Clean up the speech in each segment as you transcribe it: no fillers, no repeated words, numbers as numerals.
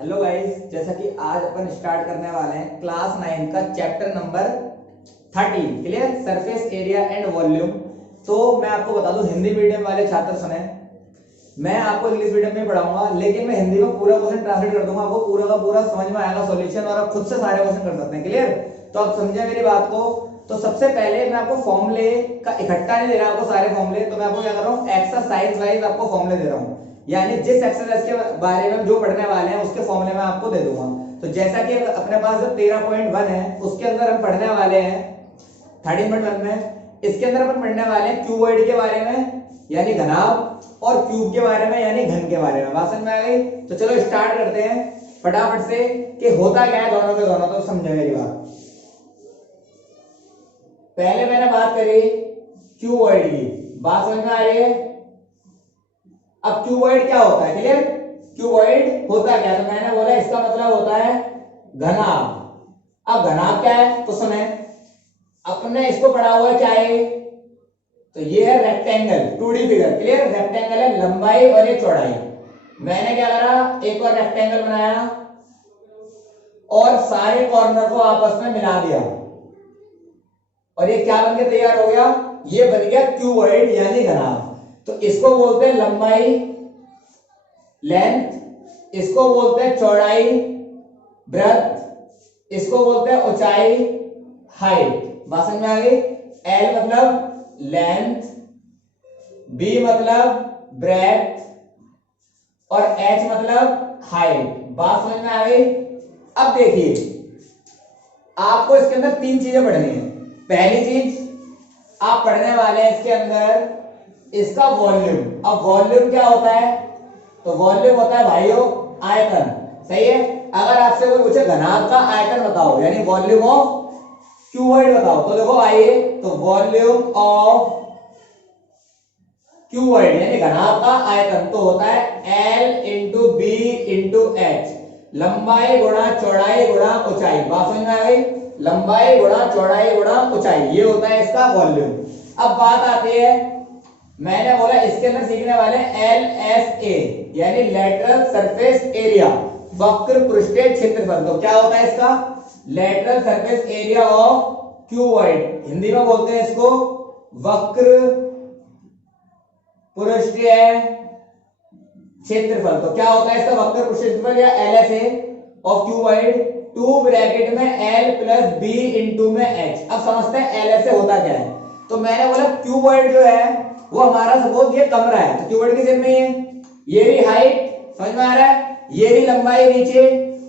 Hello guys, जैसा कि आज अपन स्टार्ट करने वाले हैं क्लास 9 का chapter number 13। Clear, surface area and volume. तो मैं आपको बता दूं, हिंदी मीडियम वाले छात्र सुने, मैं आपको इंग्लिश मीडियम में पढ़ाऊंगा, लेकिन मैं हिंदी में पूरा क्वेश्चन ट्रांसलेट कर दूंगा, आपको पूरा का पूरा समझ में आएगा सॉल्यूशन, और आप खुद से सारे क्वेश्चन कर सकते हैं। क्लियर, तो आप समझे मेरी बात को। तो सबसे पहले मैं आपको फॉर्मूले का इकट्ठा नहीं दे रहा, आपको सारे फॉर्मूले, तो मैं आपको क्या कर रहा हूँ, एक्सरसाइज वाइज आपको फॉर्मूले दे रहा हूँ, यानी जिस एक्सरसाइज के बारे में जो पढ़ने वाले हैं उसके फॉर्मूले मैं आपको दे दूंगा। तो जैसा कि अपने पास जो 13.1 है उसके अंदर हम पढ़ने वाले हैं 13.1 में, इसके अंदर अपन पढ़ने वाले हैं क्यूबॉइड के बारे में यानी घनाभ, और क्यूब के बारे में यानी घन के बारे में। बात समझ में आ गई? तो चलो स्टार्ट करते हैं फटाफट से कि होता क्या है दोनों के दोनों, तो समझो मेरी बात। पहले मैंने बात करी क्यूबॉइड की, बात समझ में आ रही है? अब क्यूबॉइड क्या होता है? क्लियर, क्यूबॉइड होता क्या, तो मैंने बोला इसका मतलब होता है घनाभ। अब घनाभ क्या है तो सुने, अपने इसको पढ़ा हुआ क्या है, तो ये है rectangle, 2D figure. Clear, rectangle है, लंबाई और ये चौड़ाई। मैंने क्या करा, एक और रेक्टेंगल बनाया और सारे कॉर्नर को आपस में मिला दिया, और ये क्या बनके तैयार हो गया, ये बन गया क्यूबॉइड यानी घनाभ। तो इसको बोलते हैं लंबाई लेंथ, इसको बोलते हैं चौड़ाई ब्रेड्थ, इसको बोलते हैं ऊंचाई हाइट। बात समझ में आ गई? एल मतलब लेंथ, बी मतलब ब्रेड्थ, और एच मतलब हाइट। बात समझ में आ गई? अब देखिए, आपको इसके अंदर तीन चीजें पढ़नी है। पहली चीज आप पढ़ने वाले हैं इसके अंदर इसका वॉल्यूम। अब वॉल्यूम क्या होता है, तो वॉल्यूम होता है भाइयों आयतन। सही है? अगर आपसे कोई पूछे घनाभ का आयतन बताओ यानी वॉल्यूम ऑफ क्यूबॉइड बताओ, तो देखो आइए, तो वॉल्यूम ऑफ क्यूबॉइड यानी घनाभ का आयतन तो होता है L into B into H, लंबाई गुणा चौड़ाई गुणा ऊंचाई। बात समझ में आ गई? लंबाई गुणा चौड़ाई गुणा ऊंचाई, ये होता है इसका वॉल्यूम। अब बात आती है, मैंने बोला इसके अंदर सीखने वाले LSA यानी लेटरल सरफेस एरिया, वक्र पृष्ठीय क्षेत्रफल। तो क्या होता है इसका, lateral surface area of cuboid, Hindi में बोलते हैं इसको वक्र पृष्ठीय क्षेत्रफल। तो क्या होता है इसका वक्र पृष्ठीय क्षेत्रफल या LSA ऑफ क्यूबॉइड, 2 ब्रैकेट में L प्लस B इंटू में H। अब समझते हैं LSA होता क्या है। तो मैंने बोला क्यूबॉइड जो है वो हमारा सपोज ये कमरा है, तो क्यूबॉइड की शेप में है, ये भी हाइट समझ में आ रहा है, ये भी लंबाई नीचे,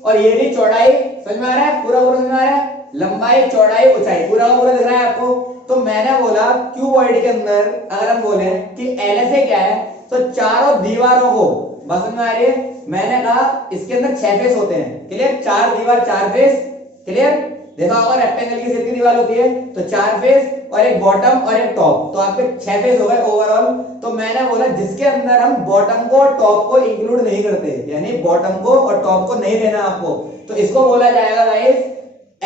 और ये भी चौड़ाई समझ में आ रहा है, पूरा पूरा समझ में आ रहा है, लंबाई चौड़ाई ऊंचाई पूरा पूरा दिख रहा है आपको। तो मैंने बोला क्यूबॉइड के अंदर अगर हम बोले कि एलएसए क्या है, तो चारों दीवारों को, बस समझ में आ रही है, मैंने कहा इसके अंदर 6 फेस होते हैं। क्लियर, 4 दीवार 4 फेस। क्लियर, देखा होगा रेक्टेंगल की शेप की दीवार होती है, तो 4 फेस और एक बॉटम और एक टॉप, तो आपके 6 फेस हो गए ओवरऑल। तो मैंने बोला जिसके अंदर हम बॉटम को और टॉप को इंक्लूड नहीं करते, यानी बॉटम को और टॉप को नहीं लेना आपको, तो इसको बोला जाएगा गाइस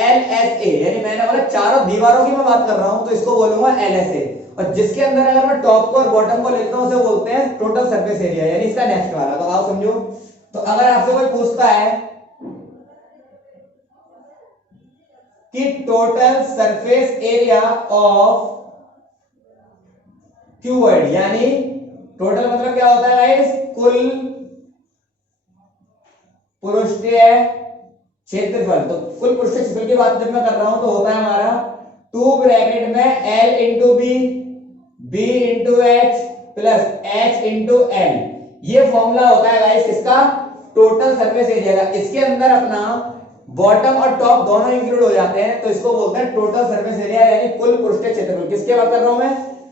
LSA। यानी मैंने बोला चारों दीवारों की मैं बात कर रहा हूं, तो इसको बोलूंगा LSA। और जिसके अंदर अगर मैं टॉप को और बॉटम को लेता हूं उसे बोलते हैं टोटल सरफेस एरिया, यानी इसका नेक्स्ट वाला। तो आप समझो, तो अगर आपसे कोई पूछता है कि total surface area of cuboid, यानी टोटल मतलब क्या होता है गाइस, कुल पृष्ठीय क्षेत्रफल। तो कुल पृष्ठीय क्षेत्रफल की बात जब मैं कर रहा हूं तो होता है हमारा 2 ब्रैकेट में L into B, B into H plus H into L। ये फॉर्मूला होता है गाइस किसका, टोटल सरफेस एरिया का। इसके अंदर अपना बॉटम और टॉप दोनों इंक्लूड हो जाते हैं, तो इसको बोलते हैं टोटल सरफेस एरिया यानी कुल पृष्ठीय क्षेत्रफल। किसके बात कर रहा हूं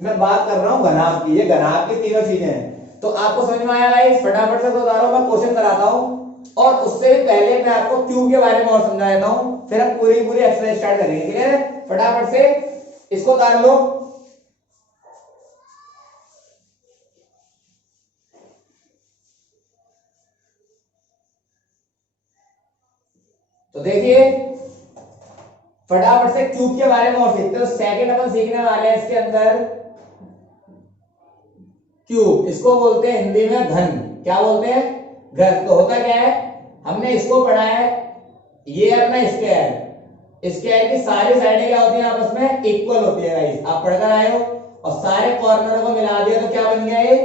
मैं बात कर रहा हूं घनाभ की। ये घनाभ की तीनों चीजें हैं। तो आपको समझ में आया गाइस? फटाफट से बता रहा हूं, मैं क्वेश्चन कराता हूं, और उससे भी पहले मैं आपको क्यूब के बारे में और समझा देता हूं, फिर हम पूरी एक्सरसाइज स्टार्ट करेंगे। क्लियर है? फटाफट से इसको उतार लो। तो देखिए फटाफट से क्यूब के बारे में और सीखते हैं। सेकंड अपन सीखने वाले हैं इसके अंदर क्यूब, इसको बोलते हैं हिंदी में घन। क्या बोलते हैं? घन। तो होता क्या है, हमने इसको पढ़ा है, ये अपना स्क्वायर, स्क्वायर की सारी साइडें क्या होती हैं आपस में इक्वल होती है गाइस, आप पढ़कर आए हो। और सारे कॉर्नरों को मिला दिया तो क्या बन गया ये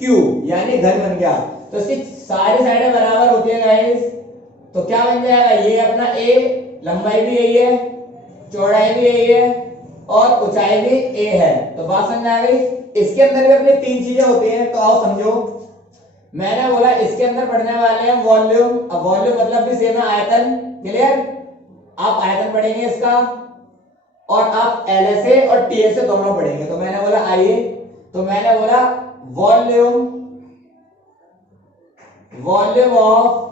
क्यूब, यानी घर बन गया। तो इसकी सारी साइडें बराबर होती है गाइस, तो क्या बन जाएगा, ये अपना ए, लंबाई भी यही है, चौड़ाई भी यही है और ऊंचाई भी ए है। तो बात समझ आ गई। इसके अंदर भी अपने तीन चीजें होती हैं, तो आओ समझो। मैंने बोला इसके अंदर पढ़ने वाले हैं वॉल्यूम, अब वॉल्यूम मतलब भी सेम है आयतन, क्लियर। आप आयतन पढ़ेंगे इसका और आप एलएसए और टीएसए दोनों पढ़ेंगे। तो मैंने बोला आइए, तो मैंने बोला वॉल्यूम, वॉल्यूम ऑफ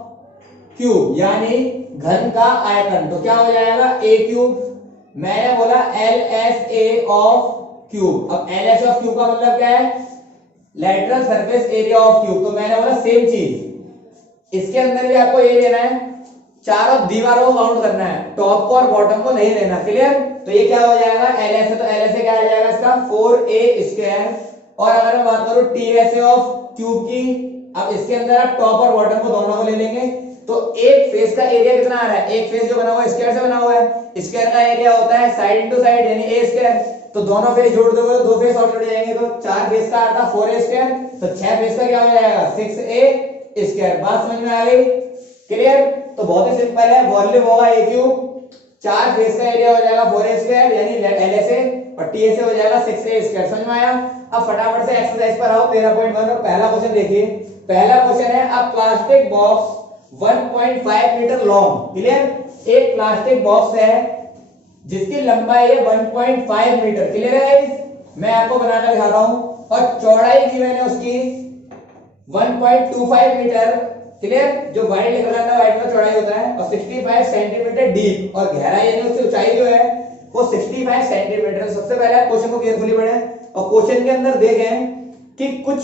क्यूब यानी घन का आयतन, तो क्या हो जाएगा ए क्यूब। मैंने बोला L S A of cube, अब एल एस ऑफ क्यूब का मतलब क्या है, lateral surface area of cube. तो मैंने बोला सेम चीज इसके अंदर भी आपको ये लेना है, चारों दीवारों को काउंट करना है, टॉप को और बॉटम को नहीं लेना, क्लियर। तो ये क्या हो जाएगा एल एस ए, तो एल एस ए क्या आ जाएगा इसका 4a स्क्वायर। और अगर मैं बात करूं T S A of cube की, अब इसके अंदर आप टॉप और बॉटम को दोनों को ले लेंगे, तो एक फेस का एरिया कितना आ रहा है, एक फेस जो बना हुआ है स्क्वायर से बना हुआ है, स्क्वायर का एरिया होता है साइड इनटू साइड यानी ए स्क्वायर। तो दोनों फेस जोड़ दोगे तो दो फेस और जुड़ जाएंगे, तो चार फेस का आता 4a स्क्वायर, तो छह फेस का क्या हो जाएगा 6a स्क्वायर। बात समझ में आ गई, क्लियर। तो बहुत ही सिंपल है, वॉल्यूम होगा ए क्यूब, चार फेस का एरिया हो जाएगा 4a स्क्वायर यानी एलएसए, और टीएसए हो जाएगा 6a स्क्वायर। समझ में आया। अब फटाफट से एक्सरसाइज पर आओ 13.1 और पहला क्वेश्चन देखिए। पहला क्वेश्चन है a plastic box 1.5 metre long, clear. एक प्लास्टिक बॉक्स है जिसकी लंबाई है 1.5 मीटर, क्लियर है गाइस। मैं आपको बनाकर दिखा रहा हूं, और चौड़ाई की मैंने उसकी 1.25 मीटर, क्लियर। जो व्हाइट लिख रहा है व्हाइट में चौड़ाई होता है, और 65 सेंटीमीटर डीप, और गहराई यानी उसकी ऊंचाई जो है वो 65 सेंटीमीटर। सबसे पहले आप क्वेश्चन को केयरफुली पढ़ें और क्वेश्चन के अंदर देखें कि कुछ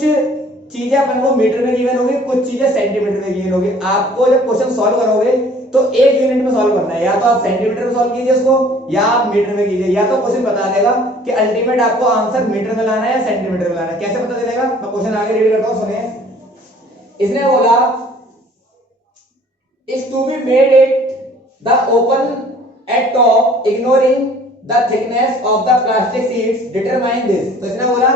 चीजें अपन को मीटर में गिवन होगी, कुछ चीजें सेंटीमीटर में गिवन होगी। आपको जब क्वेश्चन सॉल्व करोगे तो एक यूनिट में सॉल्व करना है, या तो आप सेंटीमीटर में सॉल्व कीजिए इसको, या आप मीटर में कीजिए, या तो क्वेश्चन बता देगा कि अल्टीमेट आपको आंसर मीटर में लाना है या सेंटीमीटर में लाना है। कैसे पता चलेगा, मैं क्वेश्चन आगे रीड करता हूं, सुनिए। इसने बोला is to be made it the open at top ignoring the thickness of the plastic sheets, determine this। तो इसने बोला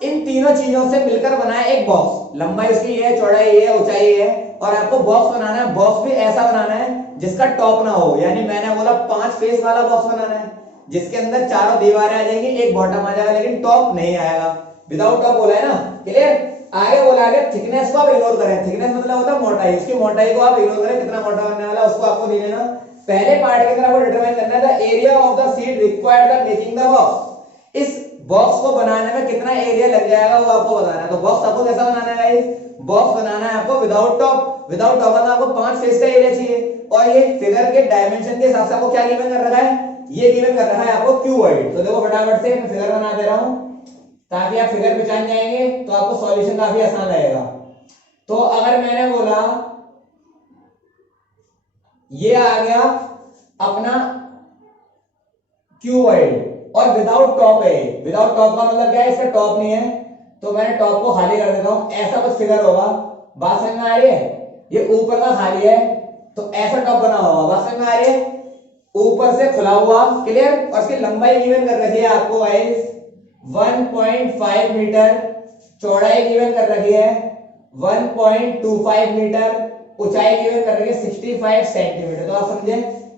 इन तीनों चीजों से मिलकर बनाया एक बॉक्स, लंबाई उसकी ये है, चौड़ाई ये है, ऊंचाई ये है, और आपको बॉक्स बनाना है। बॉक्स भी ऐसा बनाना है जिसका टॉप ना हो, यानी मैंने बोला 5 फेस वाला बॉक्स बनाना है जिसके अंदर चारों दीवारें आ जाएंगी, एक बॉटम आ जाएगा लेकिन टॉप नहीं आएगा, विदाउट टॉप बोला है ना, क्लियर। आगे बोला गया थिकनेस को आप इग्नोर करें, थिकनेस मतलब होता है मोटाई, उसकी मोटाई को आप इग्नोर करें, कितना मोटा बनने वाला है उसको आपको नहीं लेना। पहले पार्ट के अंदर आपको डिटरमाइन करना है the area of the sheet required for making the box. इस बॉक्स को बनाने में कितना एरिया लग जाएगा वो आपको बताना है। तो बॉक्स आपको कैसा बनाना है गाइस, बॉक्स बनाना है आपको विदाउट टॉप, विदाउट टॉप मतलब आपको 5 फेस का एरिया चाहिए, और ये फिगर के डायमेंशन के हिसाब से आपको क्या गिवन कर रखा है, ये गिवन कर रखा है आपको क्यूबॉइड। तो देखो फटाफट से मैं फिगर बना दे रहा हूं ताकि आप फिगर पहचान जाएंगे तो आपको सॉल्यूशन काफी आसान रहेगा। तो अगर मैंने बोला ये आ गया अपना क्यूबॉइड और विदाउट टॉप है, विदाउट टॉप का मतलब क्या है, इसका टॉप नहीं है, तो मैंने टॉप को खाली कर देता हूं, ऐसा कुछ फिगर होगा। बात समझ में आ रही है, ये ऊपर का खाली है तो ऐसा टॉप बना होगा, बात समझ में आ रही है, ऊपर से खुला हुआ, क्लियर। और इसकी लंबाई गिवन कर रखी है आपको गाइस 1.5 मीटर, चौड़ाई गिवन कर रखी है 1.25 मीटर, ऊंचाई गिवन कर रखी है 65 सेंटीमीटर। तो आप समझे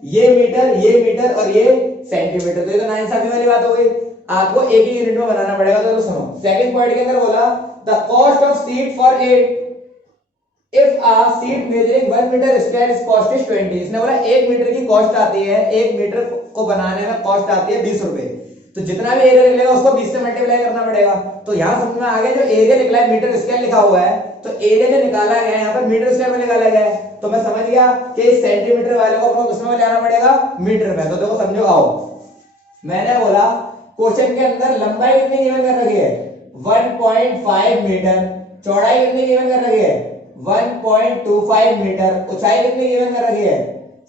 ये मीटर और ये सेंटीमीटर, तो ये तो नाइंसाफी वाली बात हो गई, आपको एक ही यूनिट में बनाना पड़ेगा। तो सुनो सेकंड पॉइंट के अंदर बोला the cost of sheet for it if a sheet measuring 1 metre square is cost is 20। इसने बोला 1 मीटर की कॉस्ट आती है, 1 मीटर को बनाने में कॉस्ट आती है 20 रुपए, तो जितना भी एरिया निकलेगा उसको 20 से मल्टीप्लाई करना पड़ेगा। तो यहां समझ में आ गया, जो एरिया निकला है मीटर स्क्वायर लिखा हुआ है, तो एरिया जो निकाला गया है यहाँ पर मीटर स्क्वायर में निकाला गया है, तो मैं समझ गया कि इस सेंटीमीटर वाले को अपने किसमें जाना पड़ेगा, मीटर में। तो देखो समझो, आओ मैंने बोला क्वेश्चन के अंदर लंबाई कितनी गिवन कर रखी है 1.5 मीटर, चौड़ाई कितनी गिवन कर रखी है 1.25 मीटर, ऊंचाई कितनी गिवन कर रखी है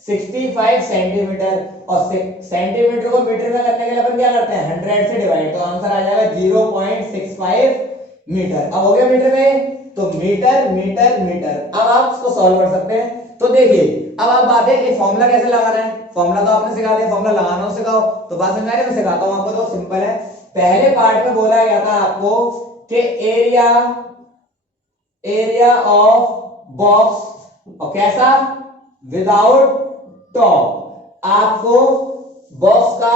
65 सेंटीमीटर, और सेंटीमीटर को मीटर में करने के लिए अपन क्या करते हैं 100 से डिवाइड, तो आंसर आ जाएगा 0.65 मीटर। अब हो गया मीटर में, तो मीटर मीटर मीटर। अब आप इसको सॉल्व कर सकते हैं। तो देखिए अब आप बात है कि फॉर्मूला कैसे लगाना है। फॉर्मूला तो आपने सिखा दिया, फॉर्मूला लगाना हो सिखाओ। तो बात समझ आ रही है, मैं सिखाता हूं आपको। तो सिंपल है, पहले पार्ट में बोला गया था आपको कि एरिया एरिया ऑफ बॉक्स, और कैसा, विदाउट टॉप। आपको बॉक्स का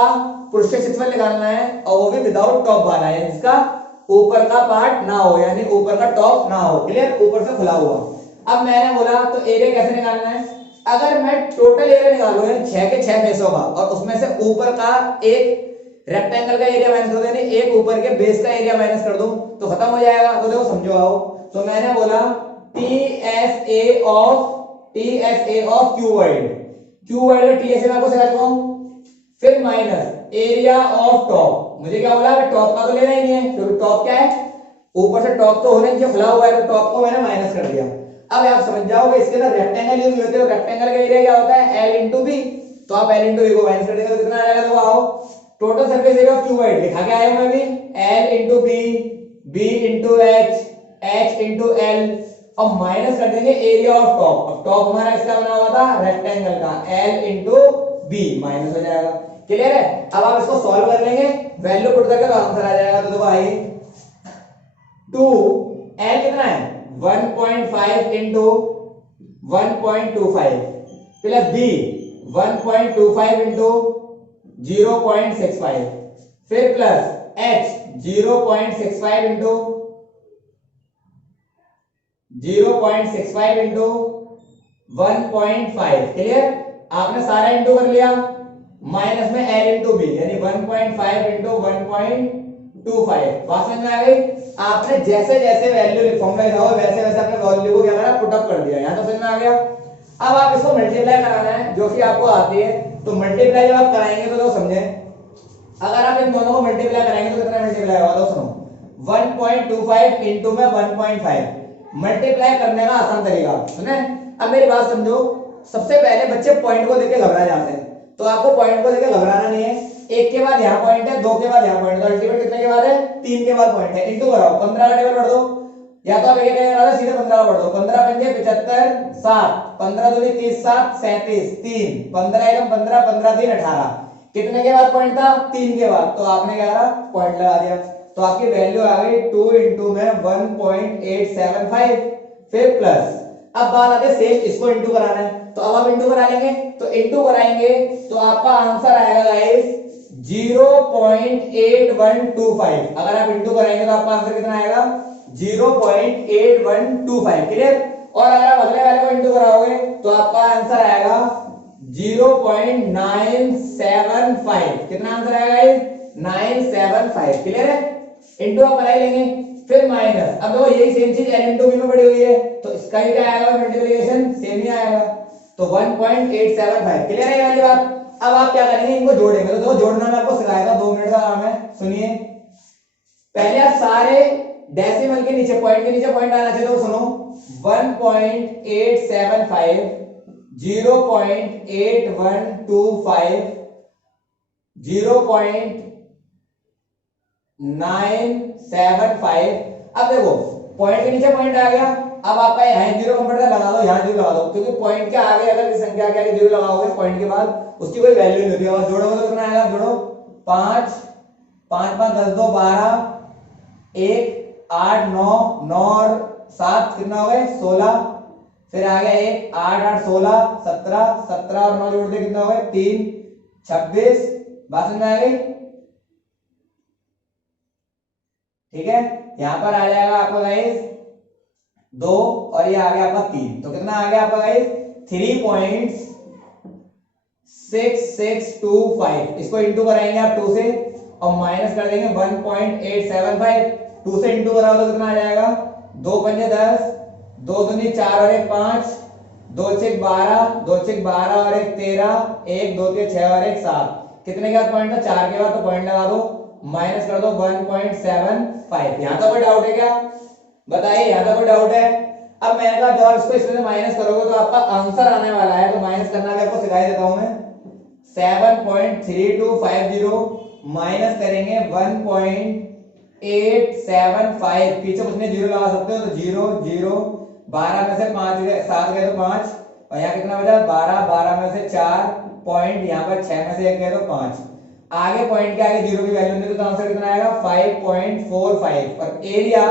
पृष्ठीय क्षेत्रफल निकालना है और वो भी विदाउट टॉप वाला है, जिसका ऊपर का पार्ट ना हो, यानी ऊपर का टॉप ना हो। क्लियर, ऊपर से खुला हुआ। अब मैंने बोला तो एरिया कैसे निकालना है। अगर मैं टोटल एरिया निकालूं 6 के 6 फेसों का, और उसमें से ऊपर का एक रेक्टेंगल का एरिया माइनस कर दो, एक ऊपर के बेस का एरिया माइनस कर दूं, तो खत्म हो जाएगा। तो देखो समझो आओ। तो मैंने बोला टीएसए ऑफ क्यूबॉइड, क्यूबॉइड का टीएसए मैं आपको सिखा चुका हूं। फिर माइनस एरिया ऑफ टॉप, मुझे क्या बोला, टॉप का तो लेना ही नहीं है, क्योंकि टॉप क्या है, ऊपर से टॉप तो होने चाहिए, खुला हुआ है, तो टॉप को मैंने माइनस कर दिया। अब आप समझ जाओगे, इसके अंदर रेक्टेंगल यूज होते हो, रेक्टेंगल का एरिया क्या होता है, एल इंटू बी। तो आप एल इंटू बी को माइनस कर देंगे तो कितना आ जाएगा। देखो आओ, total surface area of cuboid लिखा के आया हूं मैं भी, L into B, B into H, H into L, और माइनस कर देंगे एरिया ऑफ टॉप। अब टॉप हमारा इसका बना हुआ था रेक्टेंगल का, एल इंटू बी, माइनस हो जाएगा। क्लियर है। अब आप इसको सॉल्व कर लेंगे, वैल्यू पुट करके तो आंसर आ जाएगा। तो देखो आइए, 2 एल कितना है 1.5 इंटू 1.25 प्लस बी 1.25 इंटू 0.65, फिर plus H 0.65 into 0.65 into 1.5। Clear, आपने सारा इंटू कर लिया, माइनस में एल इंटू बी, यानी 1.5 इंटू 1.25। बात समझ में आ गई। आपने जैसे जैसे वैल्यू फॉर्मूला लिखा हो वैसे वैसे अपने वैल्यू को क्या करा, पुट अप कर दिया। यहां तो समझ में आ गया। अब आप इसको मल्टीप्लाई कराना है, जो कि आपको आती है। तो मल्टीप्लाई जब आप कराएंगे तो लोग समझे, अगर आप इन दोनों को मल्टीप्लाई कराएंगे तो कितना मल्टीप्लाई होगा, तो सुनो 1.25 इंटू में 1.5 मल्टीप्लाई करने का आसान तरीका सुने। अब मेरी बात समझो, सबसे पहले बच्चे पॉइंट को देख के घबरा जाते हैं, तो आपको पॉइंट को देख के घबराना नहीं है। एक के बाद यहाँ पॉइंट है, 2 के बाद यहाँ पॉइंट है, तो अल्टीमेट कितने के बाद है, 3 के बाद पॉइंट है। इंटू कराओ, 15 का टेबल पढ़ दो, या तो आप एक करेंगे सीधे 15 पढ़ दो। 15 पंजे 75, 7 15 दूनी 30, 7 37, 3 15 एकम 15, 15 3 18। कितने के बाद पॉइंट था, 3 के बाद, तो आपने क्या करा, पॉइंट लगा दिया। तो आपकी वैल्यू आ गई 2 इंटू में 1.875, फिर प्लस। अब बात आती है सेम इसको इंटू कराना है, तो अब आप इंटू करा लेंगे। तो इंटू कराएंगे तो आपका आंसर आएगा गाइस 0.8125। अगर आप इंटू कराएंगे तो आपका आंसर कितना आएगा, 0.8125। क्लियर। और अगर आप अगले वाले को इंटू कराओगे तो आपका आंसर आएगा 0.975। कितना आंसर आएगा गाइस, 975। क्लियर है। इंटू आप करा लेंगे, फिर माइनस। अब देखो यही सेम चीज एल इंटू बी में पड़ी हुई है, तो इसका भी क्या आएगा, मल्टीप्लिकेशन सेम ही आएगा, तो 1.875। क्लियर है वाली बात। अब आप क्या करेंगे, इनको जोड़ेंगे। तो देखो जोड़ना मैं आपको सिखाएगा, 2 मिनट का काम है, सुनिए। पहले आप सारे डेसिमल के नीचे, पॉइंट के नीचे पॉइंट आना चाहिए, तो सुनो 1.875, 0.8125, 0.975। अब देखो पॉइंट के नीचे पॉइंट आ गया, अब आपका यहाँ जीरो कंप्यूटर लगा दो, यहाँ जीरो लगा दो, क्योंकि पॉइंट के आगे अगर इस संख्या के आगे जीरो लगाओगे पॉइंट के बाद, उसकी कोई वैल्यू नहीं होती। और जोड़ोगे तो कितना आएगा, जोड़ो 5 5 5 10 2 12, 1 8 9 9 और 7 कितना हो गए 16, फिर आ गया 1 8 8 16 17 17 और 9 जोड़ दे कितना हो गए 3 26। बात समझ में आ गई। ठीक है, यहां पर आ जाएगा आपका गाइस 2 और ये आ गया आपका 3, तो कितना आ गया आपका गाइस 3.6625। इसको इंटू कराएंगे आप 2 से और माइनस कर देंगे 1.875। 2 से इंटू कराओ तो कितना आ जाएगा, 2 पंजे 10, 2 दूनी 4 और 1 5, 2 6 12, 2 6 12 और 1 13, 1 2 के 6 और 1 7। कितने के बाद पॉइंट था, 4 के बाद, तो पॉइंट लगा दो, माइनस कर दो 1.75। यहां तक कोई डाउट है क्या, बताइए, यहां तक कोई डाउट है। अब मैंने कहा जब इसको इसमें माइनस करोगे तो आपका आंसर आने वाला है, तो माइनस करना भी आपको सिखा देता हूं मैं। 7.3250 माइनस करेंगे 1.875, पीछे कुछ नहीं जीरो लगा सकते हो, तो 0 0 12 में से 5 7 गए तो 5 और यहाँ कितना बचा 12, 12 में से 4 पॉइंट, यहाँ पर 6 में से 1 गया तो 5, आगे पॉइंट के आगे जीरो की वैल्यू नहीं तो आंसर कितना आएगा 5.45। और एरिया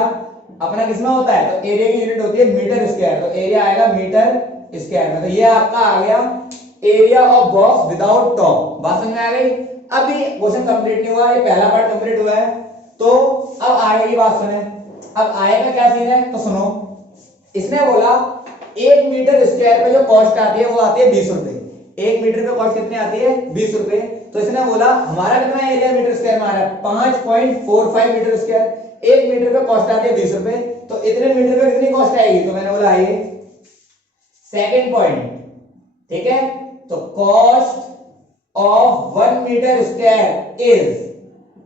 अपना किसमें होता है, तो एरिया की यूनिट होती है मीटर स्क्वायर, तो एरिया आएगा मीटर स्क्वायर में। तो ये आपका आ गया area of box without top. बात समझ में आ गई। अभी क्वेश्चन कंप्लीट नहीं हुआ, ये पहला पार्ट कंप्लीट हुआ है। तो अब आगे की बात सुने, अब आएगा क्या सीन है तो सुनो। इसने बोला 1 मीटर स्क्वायर पे जो कॉस्ट आती है वो आती है 20 रुपए। 1 मीटर पे कॉस्ट कितनी आती है 20 रुपए। तो इसने बोला हमारा कितना एरिया मीटर स्क्वायर में आ रहा है 5.45 मीटर स्क्वायर। 1 मीटर पे कॉस्ट आती है 20 रुपए, तो इतने मीटर पे कितनी कॉस्ट आएगी, तो मैंने बोला आइए सेकंड पॉइंट, ठीक है। तो cost of 1 metre square is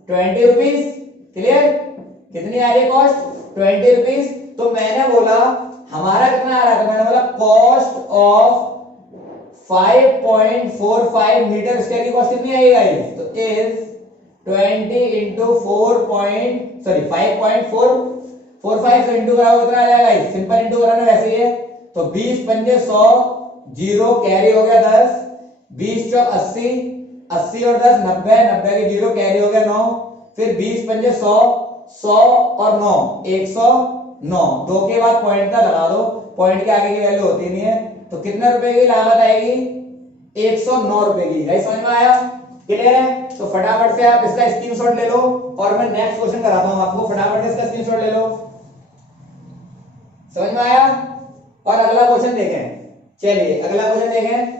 20 rupees. Clear, कितनी आ रही है कॉस्ट 20 रुपीज। तो मैंने बोला हमारा कितना आ रहा है, तो मैंने बोला कॉस्ट ऑफ 5.45 मीटर स्क्वायर की कॉस्ट कितनी आएगी गाइस, तो इज 20 इंटू 5.45 से इंटू करा कितना आ जाएगा गाइस, सिंपल इंटू कराना वैसे ही है। तो 20 पंजे 100, जीरो कैरी हो गया 10, 20 चौक 80, 80 और 10 90, 90 के जीरो कैरी हो गया 9, फिर 20 पंजे 100, 100 और 9 109, 2 के बाद पॉइंट का लगा दो, पॉइंट के आगे की वैल्यू होती नहीं है। तो कितने रुपए की लागत आएगी 109 रुपए की। गाइस समझ में आया, क्लियर है। तो फटाफट से आप इसका स्क्रीनशॉट ले लो और मैं नेक्स्ट क्वेश्चन कराता हूं आपको, फटाफट से इसका स्क्रीनशॉट ले लो। समझ में आया। और अगला क्वेश्चन देखें, चलिए अगला क्वेश्चन देखें।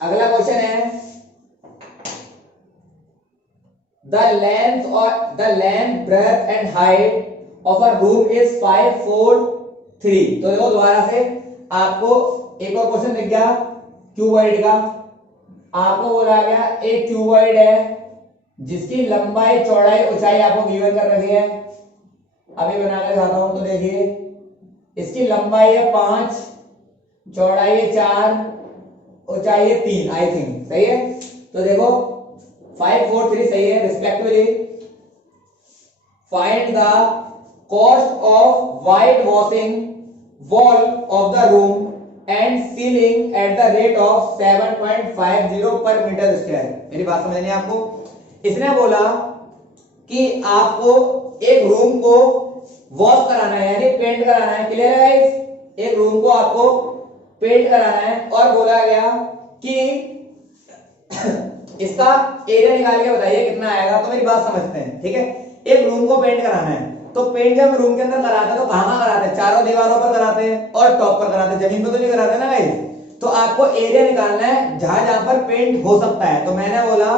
अगला क्वेश्चन है the length breadth and height of a room is 5 4 3। तो देखो दोबारा से आपको एक और क्वेश्चन दिख गया क्यूबॉइड का। आपको बोला गया एक क्यूबॉइड है जिसकी लंबाई चौड़ाई ऊंचाई आपको गिवन कर रखी है। अभी बना के दिखाता हूं। तो देखिए इसकी लंबाई है 5, चौड़ाई है 4, ऊंचाई है 3, आई थिंक सही है। तो देखो 5 4 3 सही है respectively. Find the cost of white washing wall of the room and ceiling at the rate of 7.50 पर मीटर स्क्वायर। मेरी बात समझ नहीं आपको। इसने बोला कि आपको एक रूम को वॉश कराना है यानी पेंट कराना है। क्लियर है गाइस, एक रूम को आपको पेंट कराना है और बोला गया कि इसका एरिया निकाल के बताइए कितना आएगा। तो मेरी बात समझते हैं, ठीक है। एक रूम को पेंट कराना है तो पेंट जब रूम के अंदर कराते हैं तो कहां कराते हैं, चारों दीवारों पर कराते हैं और टॉप पर कराते हैं, जमीन पर तो नहीं कराते ना गाइस। तो आपको एरिया निकालना है जहां जहां पर पेंट हो सकता है। तो मैंने बोला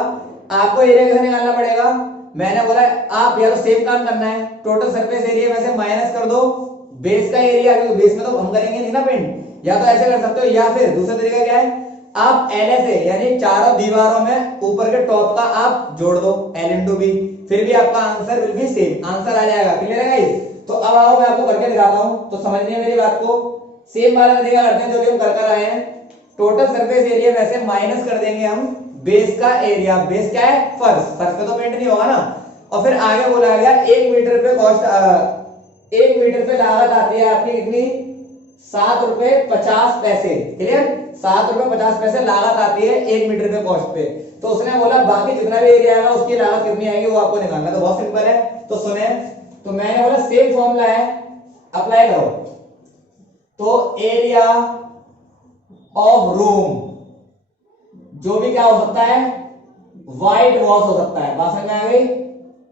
आपको एरिया कैसे निकालना पड़ेगा, मैंने बोला आप या तो सेम काम करना है, टोटल सरफेस एरिया में से माइनस कर दो बेस का एरिया, क्योंकि बेस में तो हम करेंगे नहीं ना पेंट। या तो ऐसे कर सकते हो या फिर दूसरा तरीका क्या है, आप एल से यानी चारों दीवारों में ऊपर के टॉप का आप जोड़ दो एल इंटू बी, फिर भी आपका answer will be same, answer आ जाएगा। क्लियर है गाइस। तो अब आओ मैं आपको करके दिखाता हूं तो समझिए मेरी बात को। सेम वाला तरीका करते हैं जो भी हम कर आए हैं। टोटल सरफेस एरिया में से माइनस कर देंगे हम बेस का एरिया। बेस क्या है, फर्श, फर्श पे तो पेंट नहीं होगा ना। और फिर आगे बोला गया 1 मीटर पे कॉस्ट 1 मीटर पे लागत आती है आपकी कितनी 7 रुपए 50 पैसे। क्लियर, 7 रुपए 50 पैसे लागत आती है 1 मीटर पे कॉस्ट पे। तो उसने बोला बाकी जितना भी एरिया आएगा उसकी लागत कितनी आएगी वो आपको निकालना है। तो बहुत सिंपल है। तो सुने, तो मैंने बोला सेम फॉर्मूला है अप्लाई करो। तो एरिया ऑफ रूम जो भी क्या हो सकता है, व्हाइट वॉश हो सकता है। बात समझ में आ गई,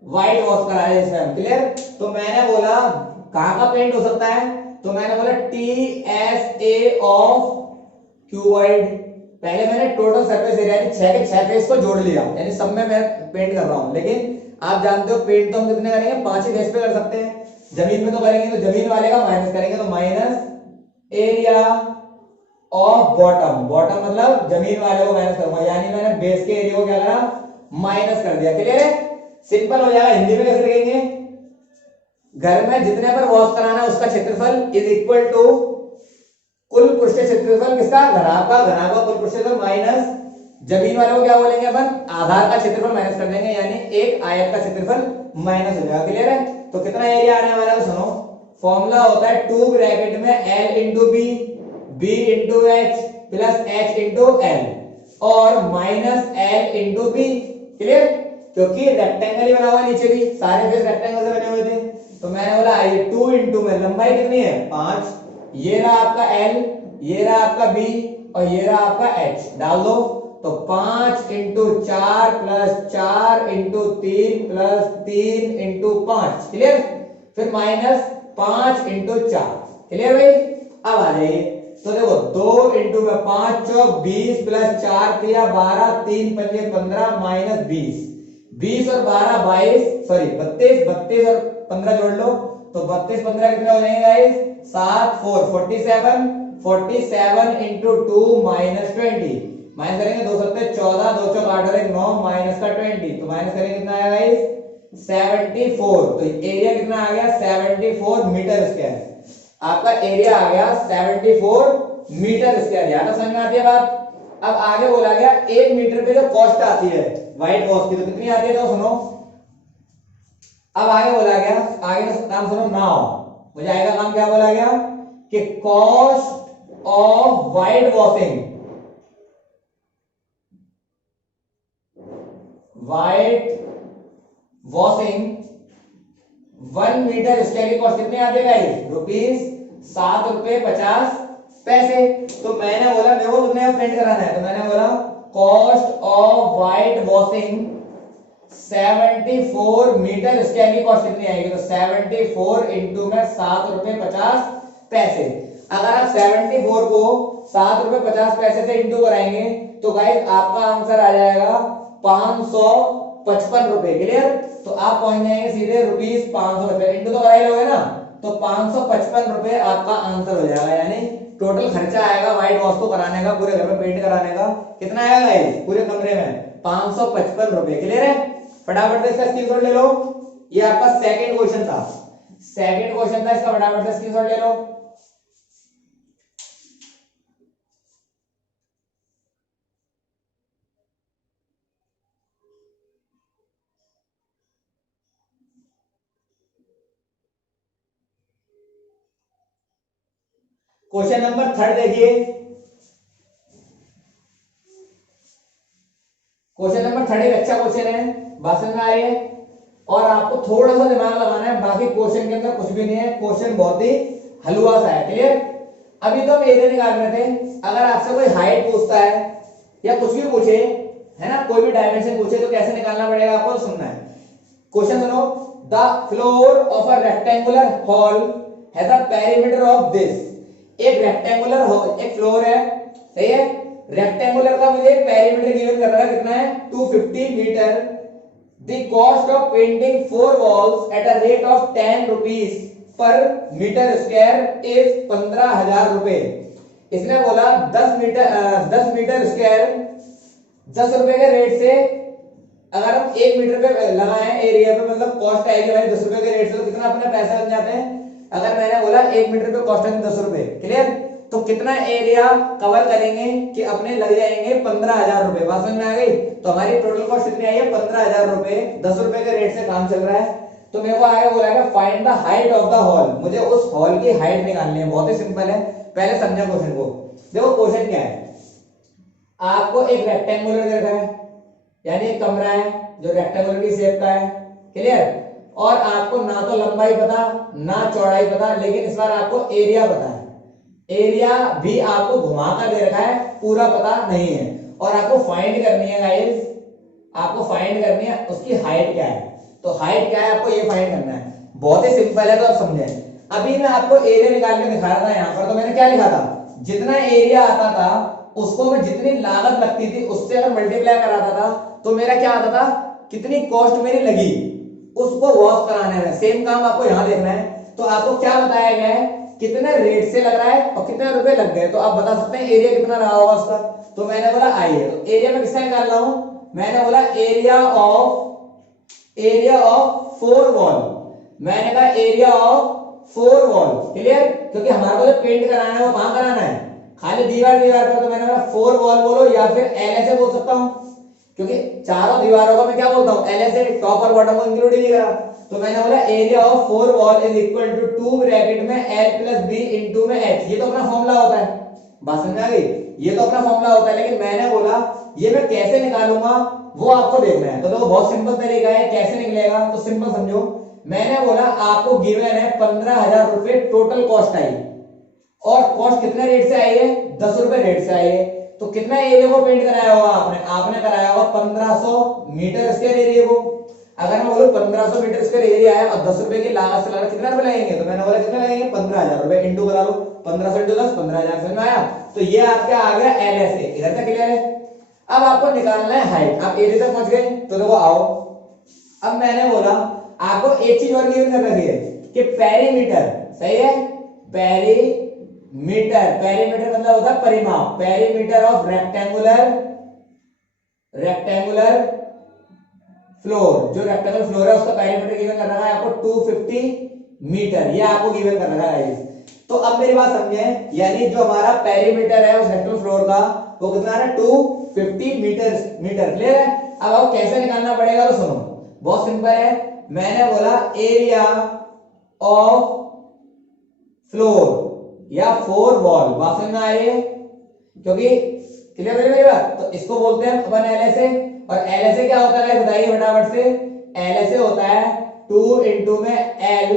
व्हाइट वॉश कराया इसमें। क्लियर। तो मैंने बोला कहां का पेंट हो सकता है, तो मैंने बोला TSA ऑफ क्यूबॉइड। पहले मैंने टोटल सरफेस एरिया यानी 6 के 6 फेस को जोड़ लिया, यानी सब में मैं पेंट कर रहा हूं। लेकिन आप जानते हो पेंट तो हम कितने करेंगे, 5 ही फेस पे कर सकते हैं। जमीन में तो करेंगे तो जमीन वाले का माइनस करेंगे, तो minus area of bottom. Bottom मतलब जमीन वाले को माइनस करूंगा, यानी मैंने बेस के एरिया को क्या करा माइनस कर दिया। क्लियर है, सिंपल हो जाएगा। हिंदी में कैसे लिखेंगे, घर में जितने पर वॉश कराना है उसका क्षेत्रफल इज इक्वल टू कुल पृष्ठ क्षेत्रफल किसका, घनाभ का, घनाभ का कुल पृष्ठ क्षेत्रफल माइनस जमीन वाले को क्या बोलेंगे अपन, आधार का क्षेत्रफल माइनस कर देंगे, यानी एक आयत का क्षेत्रफल माइनस हो जाएगा। क्लियर है? तो कितना एरिया आने वाला है, सुनो फॉर्मूला होता है 2 ब्रैकेट में L into B into H plus H into L और minus L into B. Clear? क्योंकि रेक्टेंगल ही बना हुआ है, नीचे भी सारे फेस रेक्टेंगल से बने हुए थे, तो मैंने बोला आइए 2 इंटू में लंबाई कितनी है 5, ये रहा आपका L, ये रहा आपका B और ये रहा आपका H, डाल दो तो 5 into 4 plus 4 into 3 plus 3 into 5। Clear? फिर माइनस 5 इंटू 4। क्लियर भाई? अब आ जाइए तो देखो 2 इंटू में 5 चौक 20 प्लस 4 तिया 12 3 पंजे 15 माइनस 20 और 12 22 सॉरी 32 और 15 जोड़ लो तो 32 15 कितने हो जाएंगे गाइस 7 4 47 इंटू 2 माइनस 20 माइनस करेंगे 2 सत्ते 14 2 चौक 8 और 1 9 माइनस का 20 तो माइनस करेंगे कितना आएगा गाइस 74। तो एरिया कितना आ गया 74 मीटर स्क्वायर। आपका एरिया आ गया 74 मीटर स्क्वायर। यहां तक समझ में आती है बात? अब आगे बोला गया 1 मीटर पे जो कॉस्ट आती है व्हाइट कॉस्ट की, तो कितनी आती है तो सुनो। अब आगे बोला गया, आगे का काम सुनो नाउ, मुझे आएगा काम क्या बोला गया कि cost of white washing, white washing 1 metre square की कॉस्ट कितनी आती है रुपीज 7 रुपए 50 पैसे। तो मैंने बोला मेरे को कितने प्रिंट कराना है, तो मैंने बोला cost of white washing 74 metre square की कॉस्ट कितनी आएगी, तो 74 इंटू में 7 रुपए 50 पैसे। अगर आप 74 को 7 रुपए 50 पैसे से इंटू कराएंगे तो गाइस आपका आंसर आ जाएगा 555 रुपए। क्लियर? तो आप पहुंच जाएंगे सीधे रुपीज 555, इंटू तो कराई लोगे ना, तो 555 रुपए आपका आंसर हो जाएगा। यानी टोटल खर्चा आएगा व्हाइट वॉश को कराने का, पूरे घर में पेंट कराने का कितना आएगा गाइस पूरे कमरे में 555 रुपए। क्लियर है? फटाफट से इसका स्क्रीनशॉट ले लो। ये आपका सेकंड क्वेश्चन था, सेकंड क्वेश्चन था, इसका फटाफट से स्क्रीनशॉट ले लो। क्वेश्चन नंबर 3 देखिए, क्वेश्चन नंबर 3 एक अच्छा क्वेश्चन है, बात समझ में आ रही है? और आपको थोड़ा सा दिमाग लगाना है, बाकी क्वेश्चन के अंदर कुछ भी नहीं है, क्वेश्चन बहुत ही हलवा सा है। क्लियर? अभी तो हम एरिया निकाल रहे थे, अगर आपसे कोई हाइट पूछता है या कुछ भी पूछे है ना, कोई भी डायमेंशन पूछे तो कैसे निकालना पड़ेगा आपको सुनना है। क्वेश्चन सुनो, the floor of a rectangular hall has a perimeter of this. एक रेक्टेंगुलर एक फ्लोर है, सही है, रेक्टेंगुलर का मुझे पेरीमीटर गिवन कर रहा है, कितना है 250 metre. The cost of painting 4 walls at a rate of 10 rupees per metre square is 15,000 रुपए। इसने बोला 10 मीटर स्क्वायर 10 रुपए के रेट से अगर हम 1 मीटर पे लगाएं एरिया पे, मतलब कॉस्ट आएगी हमारी 10 रुपए के रेट से, तो कितना अपने पैसे बन जाते हैं। अगर मैंने बोला 1 मीटर पे कॉस्ट है 10 रुपए, क्लियर, तो कितना एरिया कवर करेंगे कि अपने लग जाएंगे 15,000 रुपए। बात समझ में आ गई? तो हमारी टोटल कॉस्ट कितनी आई है 15,000 रुपए। 10 रुपए के रेट से काम चल रहा है, तो मेरे को आगे बोला है find the height of the hall. मुझे उस हॉल की हाइट निकालनी है, बहुत ही सिंपल है, पहले समझा क्वेश्चन को। देखो क्वेश्चन क्या है, आपको एक रेक्टेंगुलर दे रखा है, यानी एक कमरा है जो रेक्टेंगुलर की शेप का है, क्लियर, और आपको ना तो लंबाई पता ना चौड़ाई पता, लेकिन इस बार आपको एरिया पता है। एरिया भी आपको घुमाकर दे रखा है, पूरा पता नहीं है, और आपको फाइंड करनी है गाइस, आपको फाइंड करनी है उसकी हाइट क्या है। तो हाइट क्या है आपको ये फाइंड करना है, बहुत ही सिंपल है, तो आप समझें। अभी मैं आपको एरिया निकाल के दिखा रहा था यहाँ पर, तो मैंने क्या लिखा था, जितना एरिया आता था उसको मैं जितनी लागत लगती थी उससे अगर मल्टीप्लाई कराता था तो मेरा क्या आता था, कितनी कॉस्ट मेरी लगी उसको वॉश कराने में। सेम काम आपको यहाँ देखना है, तो आपको क्या बताया गया है, कितने रेट से लग रहा है और कितने रुपए लग गए, तो आप बता सकते हैं एरिया कितना रहा होगा उसका। तो मैंने बोला आइए, तो एरिया में किसका निकाल रहा हूं, मैंने बोला एरिया ऑफ 4 वॉल। मैंने कहा एरिया ऑफ 4 वॉल। क्लियर? क्योंकि हमारे को जो पेंट कराना है वो कहां कराना है, खाली दीवार दीवार पर, तो मैंने बोला 4 वॉल बोलो या फिर एलएसए बोल सकता हूं, क्योंकि चारों दीवारों को मैं क्या बोलता हूं, एलएसए, टॉप और बॉटम को इंक्लूड ही नहीं करा। तो मैंने बोला area of 4 wall is equal to 2 bracket में एल प्लस बी इंटू में एच। ये तो अपना फॉर्मूला होता है, बात समझ आ गई, ये तो अपना फॉर्मूला होता है। लेकिन मैंने बोला ये मैं कैसे निकालूंगा वो आपको देखना है। तो देखो बहुत सिंपल तरीका है, कैसे निकलेगा तो सिंपल समझो। मैंने बोला आपको गिवन है 15,000 रुपए टोटल कॉस्ट आई, और कॉस्ट कितने रेट से आई है, 10 रुपए रेट से आई है। तो कितना एरिया को पेंट कराया होगा आपने, आपने कराया होगा 1500 मीटर स्क्वायर एरिया को। अगर मैं बोलूं 1500 मीटर स्क्वायर एरिया है और 10 रुपए की लागत से लगा, कितना रुपए लगेंगे, तो मैंने बोला कितना लगेंगे, 15,000 रुपए। इंटू बता लो 1500 इंटू 10, 15,000। समझ में आया? तो ये आपका आ गया एलएसए। इधर तक क्लियर है? अब आपको निकालना है हाइट। आप एरिया तक पहुंच गए तो देखो आओ, अब मैंने बोला आपको एक चीज और गिवन कर रखी है कि पेरीमीटर, सही है, पेरीमीटर, पेरीमीटर मतलब होता है परिमाप, पेरीमीटर ऑफ रेक्टेंगुलर फ्लोर, जो रेक्टेंगुलर फ्लोर है उसका पेरीमीटर गिवन कर रखा है आपको 250 मीटर, ये आपको गिवन कर रखा है गाइस। तो अब मेरी बात समझे, यानी जो हमारा पेरीमीटर है उस रेक्टेंगुलर फ्लोर का वो कितना है, 250 मीटर। क्लियर है? अब आपको कैसे निकालना पड़ेगा तो सुनो, बहुत सिंपल है। मैंने बोला एरिया ऑफ फ्लोर या 4 वॉल, बात समझ में आ रही है? क्योंकि क्लियर है मेरी बात? तो इसको बोलते हैं अपन एलएसए, और एलएसए क्या होता है बताइए फटाफट से। एलएसए होता है 2 इंटू में एल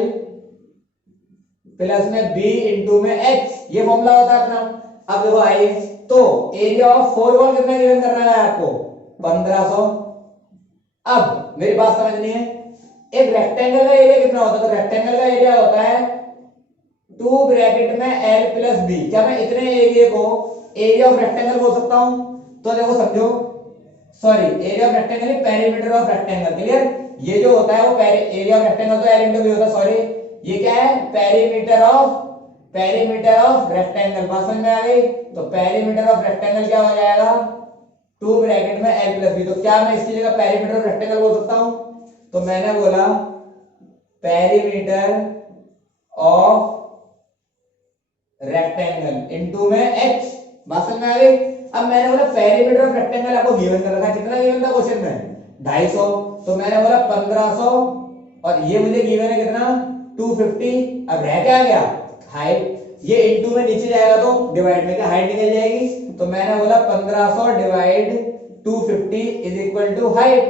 प्लस में बी इंटू में एच, ये फॉर्मूला होता है अपना। अब देखो आइए, तो एरिया ऑफ 4 वॉल कितना गिवन कर रहा है आपको, 1500। अब मेरी बात समझनी है, एक रेक्टेंगल का एरिया कितना होता है, तो रेक्टेंगल का एरिया होता है 2 ब्रैकेट में एल प्लस बी। क्या मैं इतने एरिया को एरिया ऑफ रेक्टेंगल बोल सकता हूं? तो देखो समझो, sorry area of rectangle, perimeter of rectangle. Clear? ये जो होता है वो एरिया ऑफ रेक्टेंगल तो एल इंटू बी होता है, सॉरी ये क्या है, पेरीमीटर ऑफ रेक्टेंगल। बात समझ में आ गई? तो पेरीमीटर ऑफ रेक्टेंगल क्या हो जाएगा, 2 ब्रैकेट में एल प्लस बी। तो क्या मैं इसकी जगह पेरीमीटर ऑफ रेक्टेंगल बोल सकता हूं? तो मैंने बोला पेरीमीटर ऑफ रेक्टेंगल इनटू में एच। बात समझ में आ गई? अब मैंने बोला पेरीमीटर ऑफ रेक्टेंगल आपको गिवन कर रखा है, कितना गिवन था क्वेश्चन में, 250। तो मैंने बोला 1500, और ये मुझे गिवन है कितना, 250। अब रह क्या गया, हाइट। ये इनटू में नीचे जाएगा तो डिवाइड में क्या हाइट निकल जाएगी। तो मैंने बोला 1500 divide 250 is equal to height.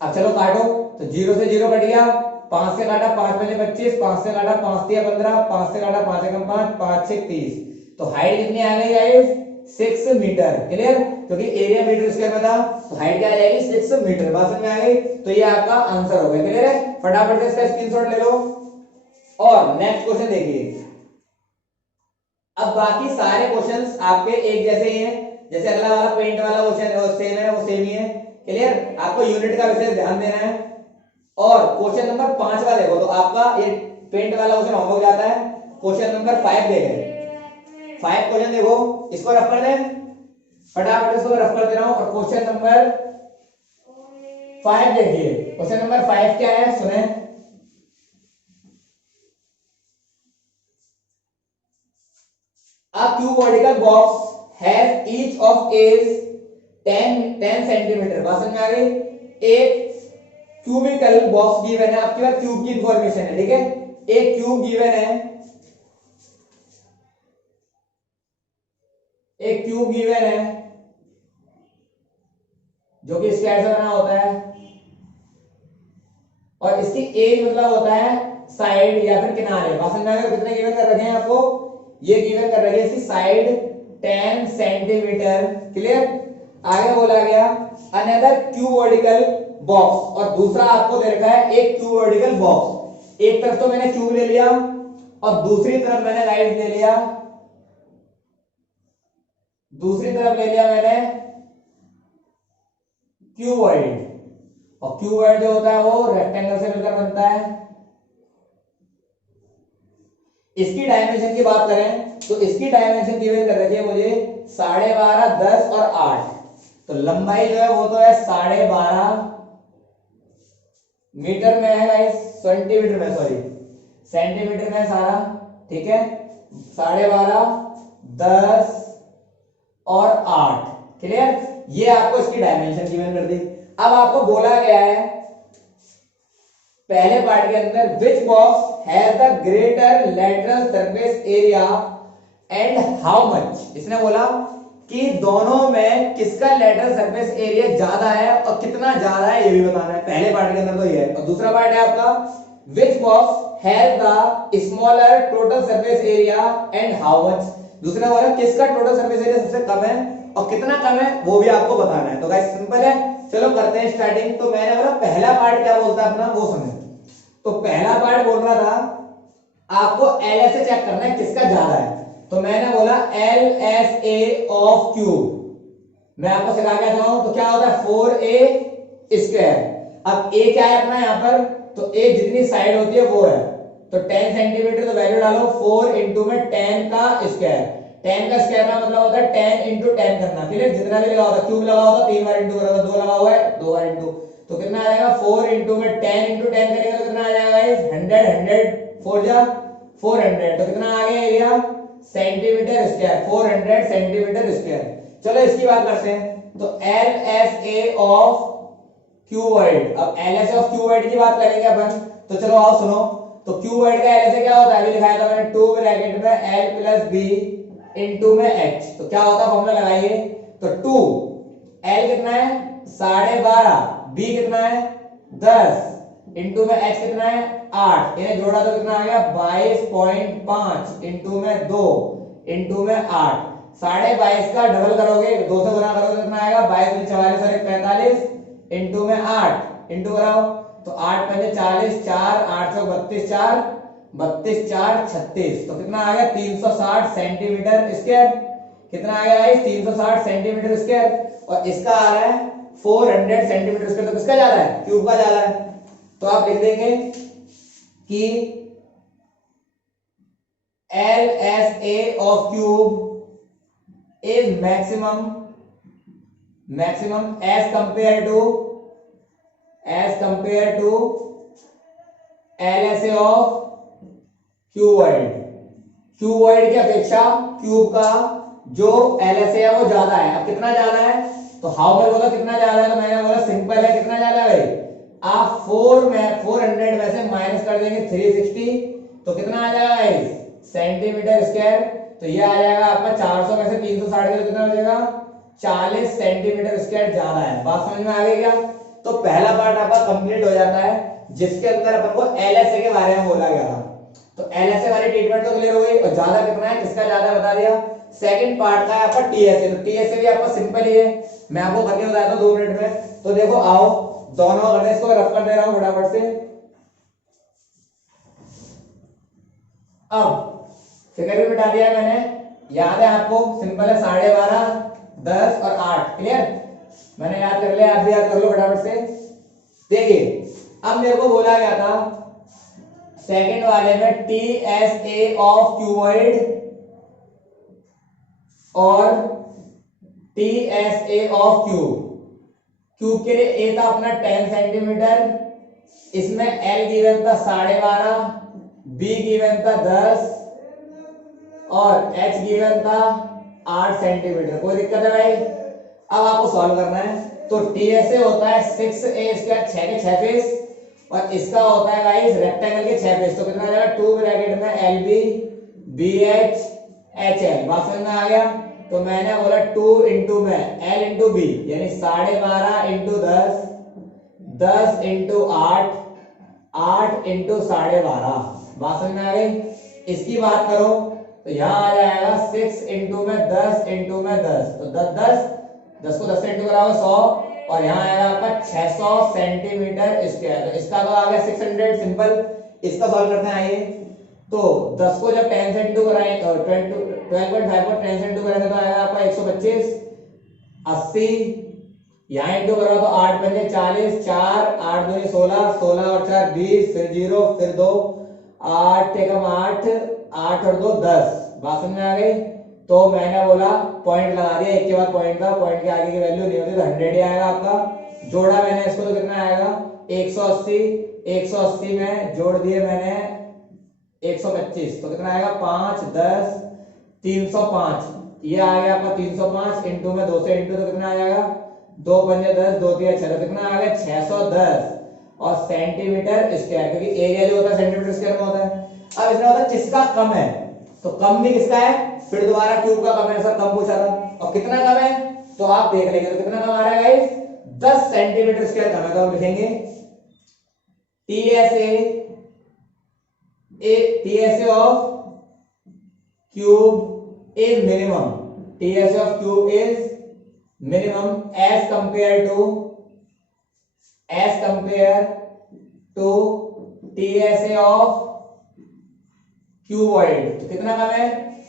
अब चलो काटो, तो 0 से 0 कट गया, 5 से काटा 5 पहले 25, 5 से काटा 5 दिया 15, 5 से काटा 5 एकम 5, 5 से 30। तो हाइट कितनी आ गई गाइस, 6 मीटर। क्लियर? क्योंकि एरिया मीटर स्क्वायर में था, तो हाइट क्या आ जाएगी, 6 मीटर। बात समझ में आ गई? तो ये आपका आंसर हो गया। क्लियर है? फटाफट से इसका स्क्रीनशॉट ले लो और नेक्स्ट क्वेश्चन देखिए। अब बाकी सारे क्वेश्चंस आपके एक जैसे ही हैं, जैसे अगला वाला पेंट वाला क्वेश्चन वो सेम है, वो सेम ही है। क्लियर? आपको यूनिट का विशेष ध्यान देना है। और क्वेश्चन नंबर 5 का देखो, तो आपका ये पेंट वाला क्वेश्चन होमवर्क जाता है। क्वेश्चन नंबर 5 देखें, 5 क्वेश्चन देखो, इसको रफ कर दें, फटाफट इसको रफ कर दे रहा हूं। और क्वेश्चन नंबर 5 देखिए, क्वेश्चन नंबर 5 क्या है सुने। A cuboidal box has each of is 10 centimetre. बात समझ में आ गई? एक क्यूबिकल बॉक्स गिवन है, आपके पास क्यूब की इंफॉर्मेशन है, ठीक है। एक क्यूब गिवन है, एक क्यूब गिवन है जो कि स्क्वायर से बना होता है, और इसकी एज मतलब होता है साइड या फिर किनारे। बात समझ में आ गई? कितने गिवन कर रखे हैं आपको, ये गिवन कर रही है इसकी साइड 10 सेंटीमीटर। क्लियर? आगे बोला गया अनदर क्यूबोइडल बॉक्स, और दूसरा आपको दे रखा है एक क्यूबोइडल बॉक्स। एक तरफ तो मैंने क्यूब ले लिया और दूसरी तरफ मैंने राइट ले लिया, दूसरी तरफ ले लिया मैंने क्यूबॉइड। और क्यूबॉइड जो होता है वो रेक्टेंगल से मिलकर बनता है। इसकी डायमेंशन की बात करें तो इसकी डायमेंशन गिवन कर रखी है मुझे 12.5, 10 और 8। तो लंबाई जो है वो तो है 12.5 मीटर में है गाइस, सेंटीमीटर में, सॉरी सेंटीमीटर में सारा, ठीक है, 12.5, 10 और 8, क्लियर। ये आपको इसकी डायमेंशन गिवन कर दी। अब आपको बोला गया है पहले पार्ट के अंदर which box has the greater lateral surface area and how much. इसने बोला कि दोनों में किसका लेटरल सरफेस एरिया ज्यादा है और कितना ज्यादा है, ये भी बताना है। पहले पार्ट के अंदर तो ये है। और दूसरा पार्ट है आपका which box has the smaller total surface area and how much. दूसरा बोला किसका टोटल सरफेस एरिया सबसे कम है और कितना कम है, वो भी आपको बताना है। तो गाइस सिंपल है, चलो करते हैं स्टार्टिंग। तो मैंने बोला पहला पार्ट क्या बोलता है अपना, वो समझ। तो पहला पार्ट बोल रहा था आपको एल से चेक करना है किसका ज्यादा है। तो मैंने बोला L S A of cube, मैं आपको सिखा के आता हूं। तो क्या होता है 4a स्क्वायर। अब a क्या है अपना यहाँ पर, तो a जितनी साइड होती है वो है, तो 10 सेंटीमीटर। तो वैल्यू डालो 4 इंटू में 10 का स्क्वायर। 10 का स्क्वायर का मतलब होता है 10 इंटू 10 करना, क्लियर। जितना भी लगा होता क्यूब लगा होता 3 बार इंटू करोगे, 2 लगा हुआ है 2 बार इंटू, तो कितना आ जाएगा 4 इंटू में 10 इंटू 10 करेंगे तो कितना आ जाएगा गाइस 100, 100 4 जा 400। तो कितना आ गया area centimetre square, 400 centimetre square. चलो इसकी बात करते हैं। तो L S A of cuboid. अब L S A of cuboid की बात करेंगे अपन। तो चलो आओ सुनो। तो क्यूबॉइड का एल एस ए क्या होता है, अभी लिखाया था मैंने 2 ब्रैकेट में एल प्लस बी इंटू में एच। तो क्या होता है फॉर्मूला लगाइए। तो 2 एल कितना है 12.5, बी कितना है 10 इंटू में एच कितना है 8, इन्हें जोड़ा तो कितना आ गया 22.5 इंटू में 2 इंटू में 8। 22.5 का डबल करोगे 2 से गुना करोगे कितना आएगा 22 44 और 45 इंटू में 8 इंटू कराओ। तो 8 पंजे 40, 4 8 चौक 32, 4 32 4 36। तो कितना आ गया 360 सेंटीमीटर स्क्वायर। कितना आ गया गाइस 360 सेंटीमीटर स्क्वायर। और इसका आ रहा है 400 सेंटीमीटर स्क्वायर। तो किसका ज्यादा है, क्यूब का ज्यादा है। तो आप लिख देंगे कि L S A of cube is maximum as compare to L S A of cuboid. Cuboid की अपेक्षा क्यूब का जो एल एस ए है वो ज्यादा है। अब कितना ज्यादा है, तो हाउ मच बोला कितना ज्यादा है। तो मैंने बोला सिंपल है, कितना ज्यादा है भाई, आप 400 में से माइनस कर देंगे 360, तो कितना आ जाएगा भाई सेंटीमीटर स्क्वायर। तो ये आ जाएगा आपका 400 में से 360 का कितना हो जाएगा 40 सेंटीमीटर स्क्वायर ज्यादा है। बात समझ में आ गई क्या। तो पहला पार्ट आपका कंप्लीट हो जाता है जिसके अंदर अपन को एलएसए के बारे में बोला गया था। तो एलएसए वाली ट्रीटमेंट तो क्लियर हो गई और ज्यादा कितना है किसका ज्यादा बता दिया। सेकंड पार्ट का है आपका टीएसए। तो टीएसए भी आपका सिंपल ही है, मैं आपको करके बताता हूं 2 मिनट में। तो देखो आओ दोनों करते हैं, इसको रफ कर दे रहा हूं फटाफट से। अब फिगर भी मिटा दिया है मैंने, याद है आपको, सिंपल है 12.5 10 और 8, क्लियर। मैंने याद कर लिया, आप भी याद कर लो फटाफट से। देखिए अब मेरे को बोला गया था सेकंड वाले में T S A of cuboid और T S A of cube. Cube के लिए ए था अपना 10 सेंटीमीटर, इसमें एल गिवन था 12.5, बी गिवन था 10 और एच गिवन था 8 सेंटीमीटर। कोई दिक्कत है भाई। अब आपको सॉल्व करना है। तो टीएसए होता है 6a स्क्वायर, 6 के 6 फेस, और इसका होता है गाइस रेक्टेंगल के 6 फेस। तो कितना आ जाएगा 2 ब्रैकेट में L B B H H L. बात समझ में आ गया। तो मैंने बोला 2 इंटू में एल इंटू बी यानी 12.5 इंटू 10, 10 इंटू 8, 8 इंटू 12.5। बात समझ में आ गई। इसकी बात करो तो यहाँ आ जाएगा 6 इंटू में 10 इंटू में 10, तो 10 को 10 से इंटू कराओगे 100, और यहाँ आएगा आपका 600 सेंटीमीटर स्क्वायर। तो इसका तो आ गया 600 सिंपल। इसका सॉल्व करते हैं आइए। तो 10 को जब 10 से इंटू कराएंगे 12.5 को 10 से इंटू करेंगे तो आएगा आपका 125, 80 यहाँ इंटू करो तो 8 पंजे 40, 4 8 दूनी 16, 16 और 4 20, फिर 0 फिर 2, 8 एकम 8, 8 और 2 10। बात समझ में आ गई। तो मैंने बोला पॉइंट लगा दिया, एक के बाद पॉइंट का, पॉइंट के आगे की वैल्यू नहीं होती तो 100 ही आएगा आपका। जोड़ा मैंने इसको तो कितना आएगा 180, 180 में जोड़ दिए मैंने 125, तो कितना आएगा 5 10 305, ये आ गया आपका 305 इंटू में 2 से इंटू, तो कितना आ जाएगा 2 पंजे 10 2 3 6, तो कितना आ गया 610 और सेंटीमीटर स्क्वायर, क्योंकि एरिया जो होता है सेंटीमीटर स्क्वायर में होता है। अब इसमें होता है किसका कम है, तो कम भी किसका है, फिर दोबारा क्यूब का कम है, सर कम पूछा था, और कितना कम है तो आप देख लेंगे, तो कितना कम आ रहा है गाइस 10 सेंटीमीटर स्क्वायर कम है, तो हम लिखेंगे TSA of cube is minimum, TSA of cube is minimum as compared to TSA of cuboid, तो कितना कम है,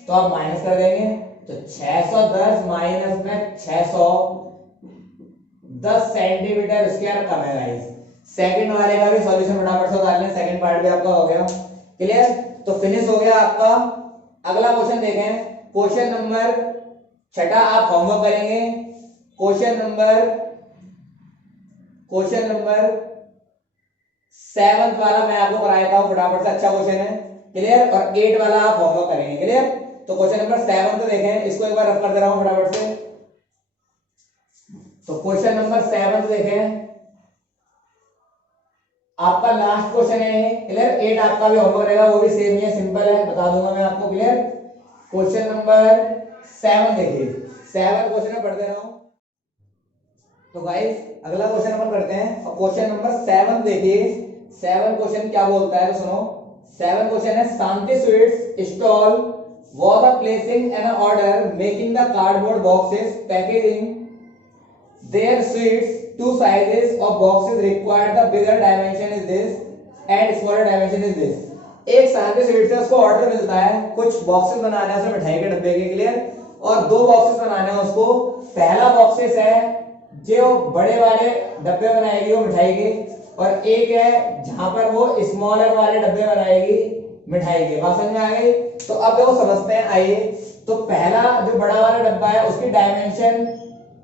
तो आप माइनस कर देंगे, तो 610 माइनस में 610 सेंटीमीटर स्क्वायर कम है गाइस। सेकंड वाले का भी सॉल्यूशन फटाफट से डाल लें, सेकंड पार्ट भी आपका हो गया क्लियर, तो फिनिश हो गया आपका। अगला क्वेश्चन देखें, क्वेश्चन नंबर 6 आप होमवर्क करेंगे, क्वेश्चन नंबर 7 वाला मैं आपको कराया हूं, फटाफट से, अच्छा क्वेश्चन है क्लियर, और 8 वाला आप होमवर्क करेंगे क्लियर। तो क्वेश्चन नंबर 7 तो देखें, इसको एक बार रफ कर दे रहा हूं फटाफट से। तो क्वेश्चन नंबर 7 देखें, आपका लास्ट क्वेश्चन है क्लियर। 8 आपका भी होमवर्क रहेगा, वो भी सेम ही है, सिंपल है, बता दूंगा मैं आपको क्लियर। क्वेश्चन नंबर 7 देखिए, 7 क्वेश्चन में पढ़ दे रहा हूं। तो गाइस अगला क्वेश्चन अपन करते हैं, और क्वेश्चन नंबर 7 देखिए, 7 क्वेश्चन क्या बोलता है तो सुनो। 7 क्वेश्चन है, Shanti sweets stall was placing an order making the cardboard boxes packaging their sweets, two sizes of boxes required, the bigger dimension is this and smaller dimension is this। एक शांति sweet से उसको order मिलता है, कुछ boxes बनाने हैं उसमें मिठाई के डब्बे के क्लियर, और 2 बॉक्सेस बनाने हैं उसको। पहला बॉक्सेस है जो बड़े वाले डब्बे बनाएगी वो मिठाई के, और एक है जहां पर वो स्मॉलर वाले डब्बे बनाएगी मिठाई के। बात समझ में आ गई, तो अब देखो समझते हैं, आइए। तो पहला जो बड़ा वाला डब्बा है उसकी डायमेंशन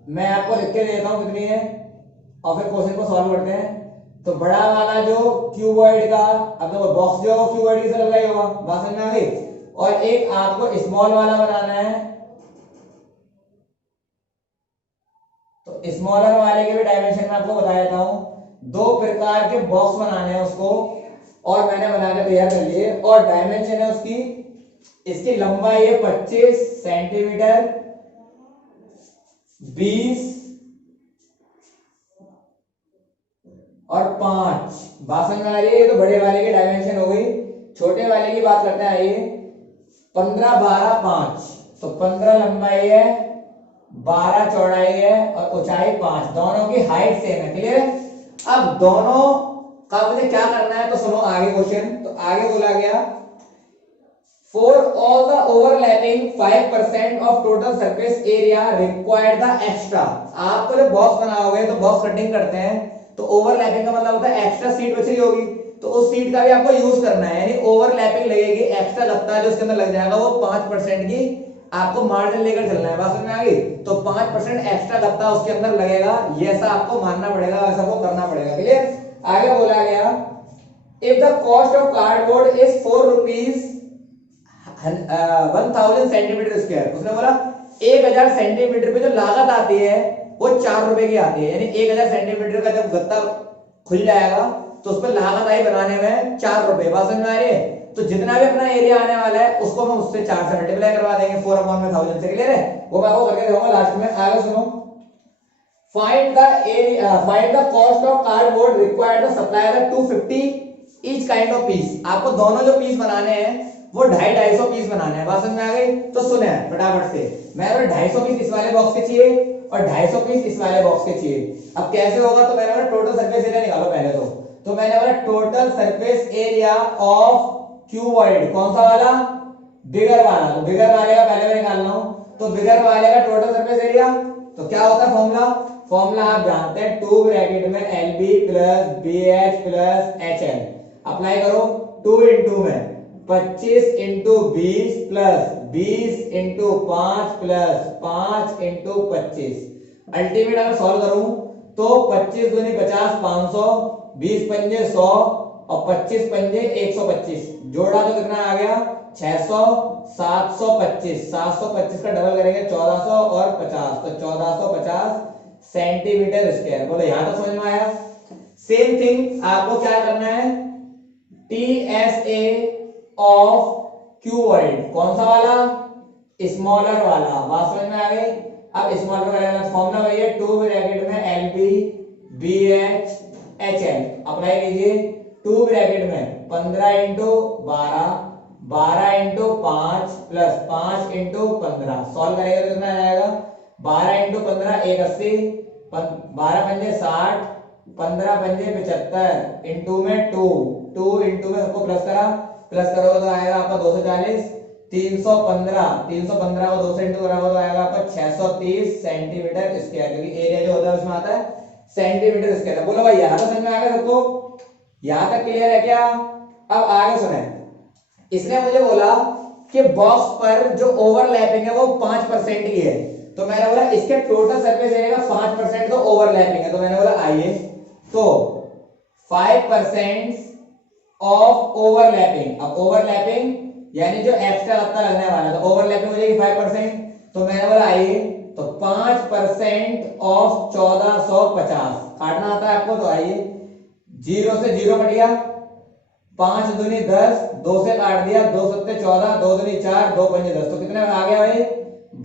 मैं आपको लिख के देता हूं कितनी है, और फिर क्वेश्चन को सॉल्व करते हैं। तो बड़ा वाला जो क्यूबॉइड का, अब देखो बॉक्स जो क्यूबॉइड की तरह लगा होगा, बात समझ में आ गई, और एक आपको स्मॉल वाला बनाना है, तो स्मॉलर वाले के भी डायमेंशन में आपको बता देता हूं। 2 प्रकार के बॉक्स बनाने हैं उसको, और मैंने बनाकर तैयार कर लिए, और डायमेंशन है उसकी, इसकी लंबाई है 25 सेंटीमीटर, 20 और 5। बात समझ में आ रही है, ये तो बड़े वाले की डायमेंशन हो गई। छोटे वाले की बात करते हैं, आइए। 15 12 5, तो 15 लंबाई है, 12 चौड़ाई है, और ऊंचाई 5, दोनों की हाइट सेम है क्लियर। अब दोनों का मुझे क्या करना है तो सुनो आगे क्वेश्चन। तो आगे बोला गया, for all the overlapping 5% of total surface area required the extra. आपको जब बॉक्स बनाओगे तो बॉक्स कटिंग करते हैं, तो ओवरलैपिंग का मतलब होता है एक्स्ट्रा सीट बची होगी, तो उस सीट का भी आपको यूज करना है, यानी ओवरलैपिंग लगेगी, एक्स्ट्रा लगता है जो उसके अंदर लग जाएगा वो 5% की आपको मार्जिन लेकर चलना है। बात समझ में आ गई, तो 5% एक्स्ट्रा लगता है उसके अंदर लगेगा, ये ऐसा आपको मानना पड़ेगा, ऐसा को करना पड़ेगा क्लियर। आगे बोला गया, if the cost of cardboard is 4 rupees 1000 centimetre square, उसने बोला 1000 सेंटीमीटर पे जो लागत आती है वो 4 रुपए की आती है, यानी 1000 सेंटीमीटर का जब गत्ता खुल जाएगा तो उस पर लागत आई बनाने में 4 रुपए। बात समझ में आ रही है, तो जितना भी अपना एरिया आने वाला है उसको हम उससे 4 से मल्टीप्लाई करवा देंगे, 4/1000 से क्लियर है, वो मैं आपको करके दिखाऊंगा लास्ट में। आगे सुनो, find the cost of cardboard required to supply the 250 each kind of piece। आपको दोनों जो पीस बनाने हैं वो 250 पीस बनाने हैं। बात समझ में आ गई, तो सुने फटाफट से, मैंने 250 पीस इस वाले बॉक्स के चाहिए और 250 पीस इस वाले बॉक्स के चाहिए। अब कैसे होगा, तो मैंने बोला टोटल सरफेस एरिया निकालो पहले तो मैंने बोला total surface area of cuboid, कौन सा वाला, बिगर वाला, तो बिगर वाले का पहले मैं निकालना हूं, तो बिगर वाले का टोटल सरफेस एरिया, तो क्या होता है फॉर्मूला आप जानते हैं, 2 ब्रैकेट में LB plus BH plus HL, apply करो, 2 इंटू में 25 into 20 plus 20 into 5 plus 5 into 25, ultimate अगर सॉल्व करूं तो 25 दूनी 50 500, 20 पंजे 100, और 25 पंजे 125, जोड़ा तो कितना आ गया 600, 725, 725 का डबल करेंगे 1400 और 50, तो 1450 सेंटीमीटर स्क्वायर। बोलो यहां तक समझ में आया। सेम थिंग आपको क्या करना है, TSA ऑफ क्यूबॉइड, कौन सा वाला, स्मॉलर वाला, बात समझ में आ गई। अब स्मॉलर वाला फॉर्मूला वही है, 2 ब्रैकेट में LB BH HL अप्लाई कीजिए। 2 ब्रैकेट में 15 into 12, 12 into 5 plus 5 into 15, solve करेगा तो कितना आएगा 12 इंटू 15 180, 12 पंजे 60, 15 पंजे 75, इंटू में 2 इंटू में सबको प्लस करा, प्लस करोगे तो आएगा आपका 240, 315, 315 को 2 से इंटू करोगे तो आएगा आपका 630 सेंटीमीटर स्क्वायर, क्योंकि एरिया जो होता है उसमें आता है सेंटीमीटर स्क्वायर। बोलो भाई यहां तक समझ में आ गया सबको, यहां तक क्लियर है क्या। अब आगे सुने, इसने मुझे बोला कि बॉक्स पर जो ओवरलैपिंग है वो 5% की है, तो मैंने बोला इसके टोटल सरफेस एरिया का 5% तो ओवरलैपिंग है, तो मैंने बोला आइए तो 5% ऑफ ओवरलैपिंग। अब ओवरलैपिंग यानी जो एक्स्ट्रा लगता लगने वाला है, तो ओवरलैपिंग हो जाएगी 5%, तो मैंने बोला आइए तो 5% ऑफ 1450 काटना आता है आपको, तो आइए 0 से 0 कट गया, 5 दूनी 10, 2 से काट दिया, 2 सत्ते 14, 2 दूनी 4, 2 पंजे 10, तो कितने में आ गया भाई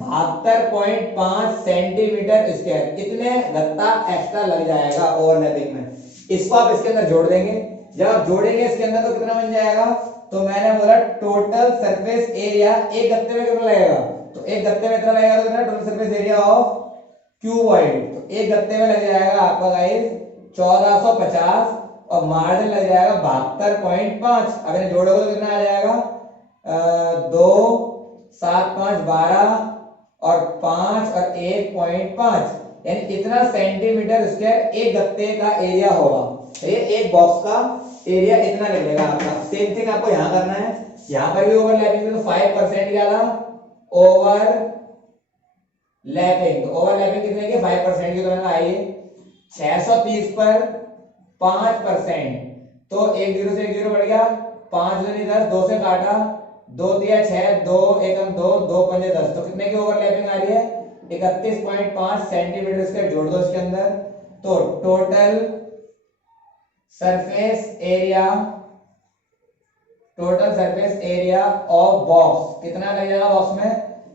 72.5 सेंटीमीटर स्क्वायर। इतने गत्ता एक्स्ट्रा लग जाएगा ओवरलैपिंग में। इसको आप इसके अंदर जोड़ देंगे, जब आप जोड़ेंगे इसके अंदर तो कितना बन जाएगा, तो मैंने बोला टोटल सरफेस एरिया एक गत्ते में कितना लगेगा, तो एक गत्ते में कितना लगेगा, तो total surface area of cuboid, तो एक गत्ते में लग जाएगा आपका गाइस 1450 और मार्जिन लग जाएगा 72.5। अब इन्हें जोड़ोगे तो कितना आ जाएगा 2 7 5 12 और 5 और 1.5, यानी इतना सेंटीमीटर स्क्वायर एक गत्ते का एरिया होगा। ये एक बॉक्स का एरिया इतना निकलेगा आपका। सेम थिंग आपको यहां करना है, यहां पर भी ओवरलैपिंग में तो 5% क्या था ओवरलैपिंग, तो ओवरलैपिंग कितने की 5% की, तो मैंने आइए 630 पर 5%, तो 1 0 से 1 0 बढ़ गया, 5 दूनी 10, 2 से काटा, 2 दिया 6, 2 1 2, 2 पंजे 10, तो कितने की ओवरलैपिंग आ रही है 31.5 सेंटीमीटर स्क्वायर। जोड़ दो इसके अंदर, तो total surface area of box कितना लग जाएगा बॉक्स में,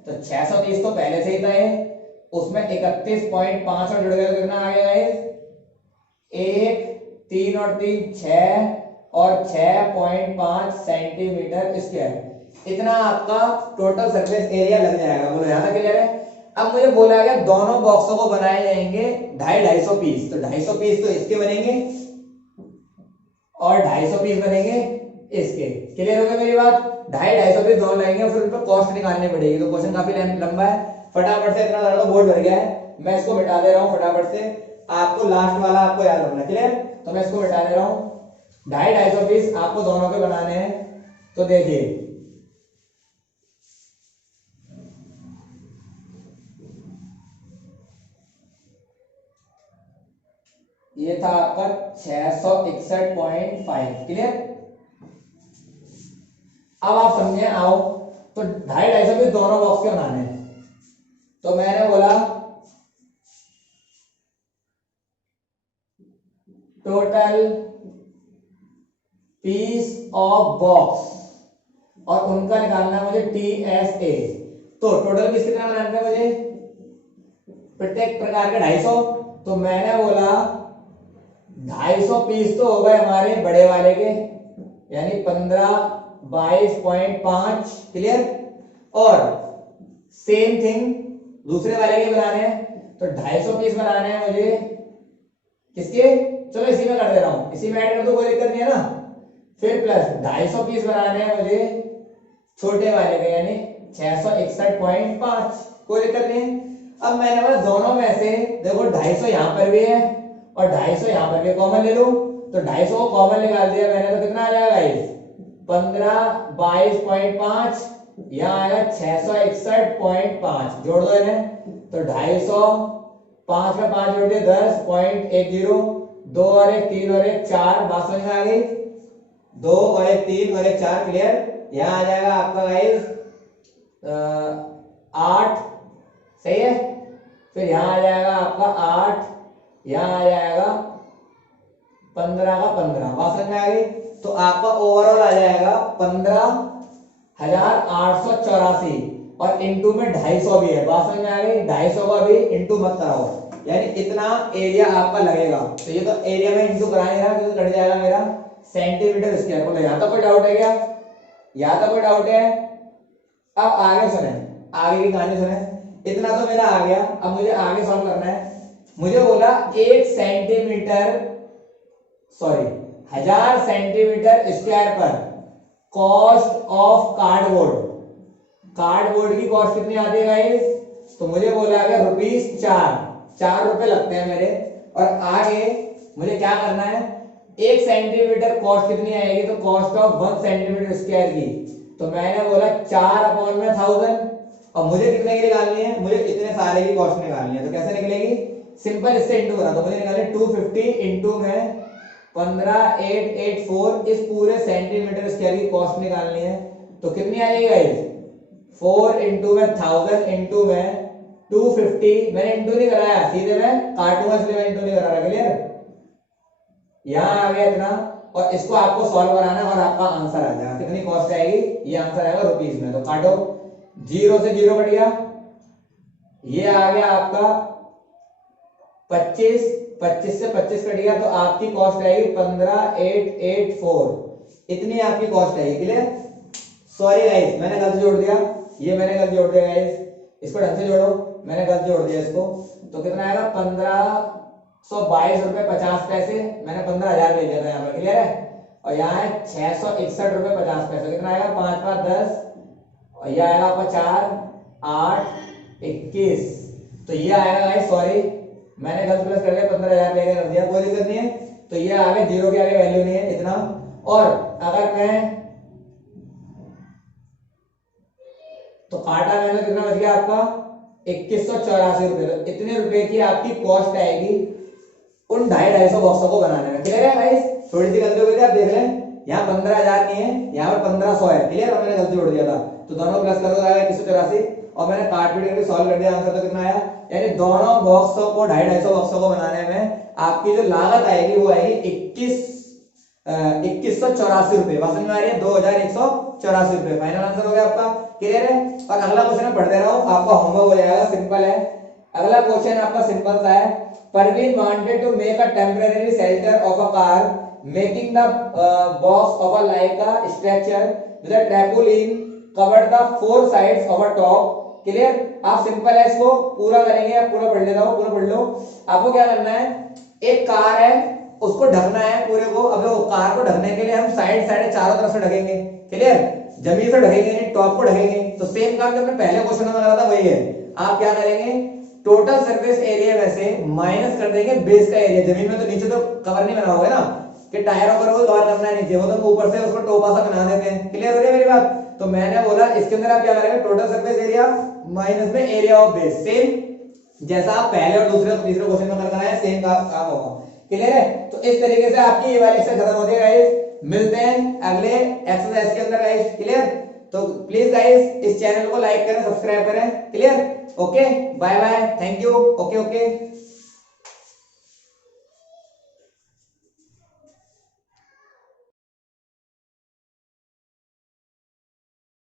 तो 630 तो पहले से ही था, उसमें 31.5 और जुड़ गया तो कितना आ गया गाइस 1 3 और 3 6 और 6.5 सेंटीमीटर स्क्वायर। इतना आपका टोटल सरफेस एरिया लग जाएगा। बोलो यहां तक क्लियर है। अब मुझे बोला गया दोनों बॉक्सों को बनाए जाएंगे 250 पीस, तो 250 पीस तो इसके बनेंगे और 250 पीस बनेंगे इसके। क्लियर हो गया मेरी बात। 250 पीस दोनों लगेंगे, फिर उन पर कॉस्ट निकालनी पड़ेगी, तो क्वेश्चन काफी लंबा है। फटाफट से, इतना ज्यादा तो बोर्ड भर गया है, मैं इसको मिटा दे रहा हूं फटाफट से, आपको लास्ट वाला आपको याद रखना। क्लियर, तो मैं इसको मिटा दे रहा हूं। 250 पीस आपको दोनों के बनाने हैं, तो देखिए ये था आपका 661.5। क्लियर, अब आप समझे आओ, तो 250 पीस दोनों बॉक्स के बनाने हैं, तो मैंने बोला टोटल पीस ऑफ बॉक्स और उनका निकालना है मुझे TSA। तो टोटल पीस कितना बनाना है मुझे, प्रत्येक प्रकार के 250, तो मैंने बोला 250 पीस तो हो गए हमारे बड़े वाले के, यानी 15 22.5। क्लियर, और सेम थिंग दूसरे वाले के बनाने हैं, तो 250 पीस बनाने हैं मुझे किसके, चलो इसी में कर दे रहा हूं, इसी में ऐड कर दो, कोई दिक्कत नहीं है ना। फिर प्लस 250 पीस बनाने हैं मुझे छोटे वाले के, यानी 661.5, कोई दिक्कत नहीं है। अब मैंने बोला दोनों में से देखो 250 यहां पर भी है और 250 यहां पर भी, कॉमन ले लो, तो 250 को कॉमन निकाल दिया मैंने, तो कितना आ जाएगा गाइस 15 22.5, यहां आएगा 661.5, जोड़ दो इन्हें, तो 250 5 का 5 जोड़ दिया 10.10, 2 और 1 3 और 1 4, बात समझ में आ गई। 2 और एक 3 और एक 4, क्लियर। यहाँ आ जाएगा आपका गाइस 8, सही है। फिर यहाँ आ जाएगा आपका 8, यहाँ आ जाएगा 15 का 15, बात समझ में आ गई। तो आपका ओवरऑल आ जाएगा 15,884 और इंटू में 250 भी है, बात समझ में आ गई। 250 का भी इंटू मत कराओ, यानी इतना एरिया आपका लगेगा। तो ये तो एरिया में इंटू करा नहीं रहा क्योंकि कट जाएगा मेरा सेंटीमीटर स्क्वायर को। यहाँ तक कोई डाउट है क्या? यहाँ तक कोई डाउट है? अब आगे सुने, आगे की कहानी सुने। इतना तो मेरा आ गया, अब मुझे आगे सॉल्व करना है। मुझे बोला 1 सेंटीमीटर, सॉरी 1000 सेंटीमीटर स्क्वायर पर कॉस्ट ऑफ कार्डबोर्ड, कार्डबोर्ड की कॉस्ट कितनी आती है गाइस? तो मुझे बोला गया ₹4 रुपए लगते हैं मेरे। और आगे मुझे क्या करना है, 1 सेंटीमीटर कॉस्ट कितनी आएगी? तो कॉस्ट ऑफ 1 सेंटीमीटर स्क्वायर की। तो मैंने बोला 4/1000। और मुझे कितने की निकालनी है? मुझे इतने सारे की कॉस्ट निकालनी है। तो कैसे निकलेगी? सिंपल, इससे इंटू करा। तो मुझे निकाले 250 इंटू में 15884, इस पूरे सेंटीमीटर स्क्वायर की कॉस्ट निकालनी है। तो कितनी आ जाएगी गाइस? 4 इंटू में 1000 इंटू में 250। मैंने इंटू नहीं कराया, सीधे मैं काटूंगा, इसलिए मैं इंटू नहीं करा रहा, क्लियर। यहाँ आ गया इतना, और इसको आपको सॉल्व कराना है और आपका आंसर आ जाएगा। कितनी कॉस्ट आएगी? ये आंसर आएगा रुपीस में। तो काटो, 0 से 0 कट गया, ये आ गया आपका 25, 25 से 25 कट गया, तो आपकी कॉस्ट आएगी 15884। इतनी आपकी कॉस्ट आएगी, क्लियर। सॉरी गाइस, मैंने गलत जोड़ दिया, ये मैंने गलत जोड़ दिया गाइस, इसको ढंग से जोड़ो, मैंने गलत जोड़ दिया इसको। तो कितना आएगा? 1522 रुपए 50 पैसे। मैंने 15,000 ले लिया था यहाँ पर, क्लियर है। और यहाँ है 661 रुपए 50 पैसे। कितना आएगा? 5 5 10, और ये आएगा आपका 4 8 21। तो ये आएगा गाइस, सॉरी मैंने गलत प्लस कर दिया, 15,000 लेके कर दिया, कोई दिक्कत नहीं है। तो ये आगे 0 के आगे वैल्यू नहीं है इतना। और अगर मैं तो काटा मैंने, कितना बच गया आपका? 2184 रुपए। तो इतने रुपए की आपकी कॉस्ट आएगी उन 250 बॉक्सों को बनाने में, क्लियर है गाइस। थोड़ी सी गलती हो गई थी, आप देख लें, यहाँ 15,000 नहीं है, यहाँ पर 1500 है, क्लियर। और मैंने गलती जोड़ दिया था, तो दोनों प्लस करो, आएगा 2184। और मैंने काट पीट करके सॉल्व कर दिया, आंसर तो कितना आया? यानी दोनों बॉक्सों को 250 बॉक्सों को बनाने में आपकी जो लागत आएगी वो आएगी 2184 रुपए। समझ में आ रही है? 2184 रुपए। फाइनल आंसर हो गया आपका, क्लियर है। और अगला क्वेश्चन पढ़ते रहो, आपका होमवर्क हो जाएगा, सिंपल है। अगला क्वेश्चन आपका सिंपल सा है। Parveen wanted to make a temporary shelter of a car, making the box of a like a structure with a tarpaulin covered the 4 sides of a top, clear. आप simple है, इसको पूरा करेंगे, आप पूरा पढ़ लेता हूं, पूरा पढ़ लो। आपको क्या करना है, एक कार है, उसको ढकना है पूरे को। अब वो कार को ढकने के लिए हम साइड साइड चारों तरफ से ढकेंगे, क्लियर। जमीन से ढकेंगे नहीं, टॉप को ढकेंगे। तो सेम काम जो हमने पहले क्वेश्चन में करा था वही है। आप क्या करेंगे, टोटल सरफेस एरिया में से माइनस कर देंगे बेस का एरिया। जमीन में तो नीचे तो कवर नहीं बना होगा ना, कि टायरों पर वो कवर करना है नीचे, वो तो ऊपर से उसको टोपा सा बना देते हैं, क्लियर हो रही है मेरी बात। तो मैंने बोला इसके अंदर आप क्या करेंगे, टोटल सरफेस एरिया माइनस में एरिया ऑफ बेस, सेम जैसा आप पहले और दूसरे और तीसरे क्वेश्चन में करना है, सेम काम होगा, क्लियर है। तो इस तरीके से आपकी ये वाली एक्सरसाइज खत्म होती है गाइस। मिलते हैं अगले एक्सरसाइज के अंदर गाइस, क्लियर। तो प्लीज गाइस इस चैनल को लाइक करें, सब्सक्राइब करें, clear. Okay, bye bye, thank you, okay okay.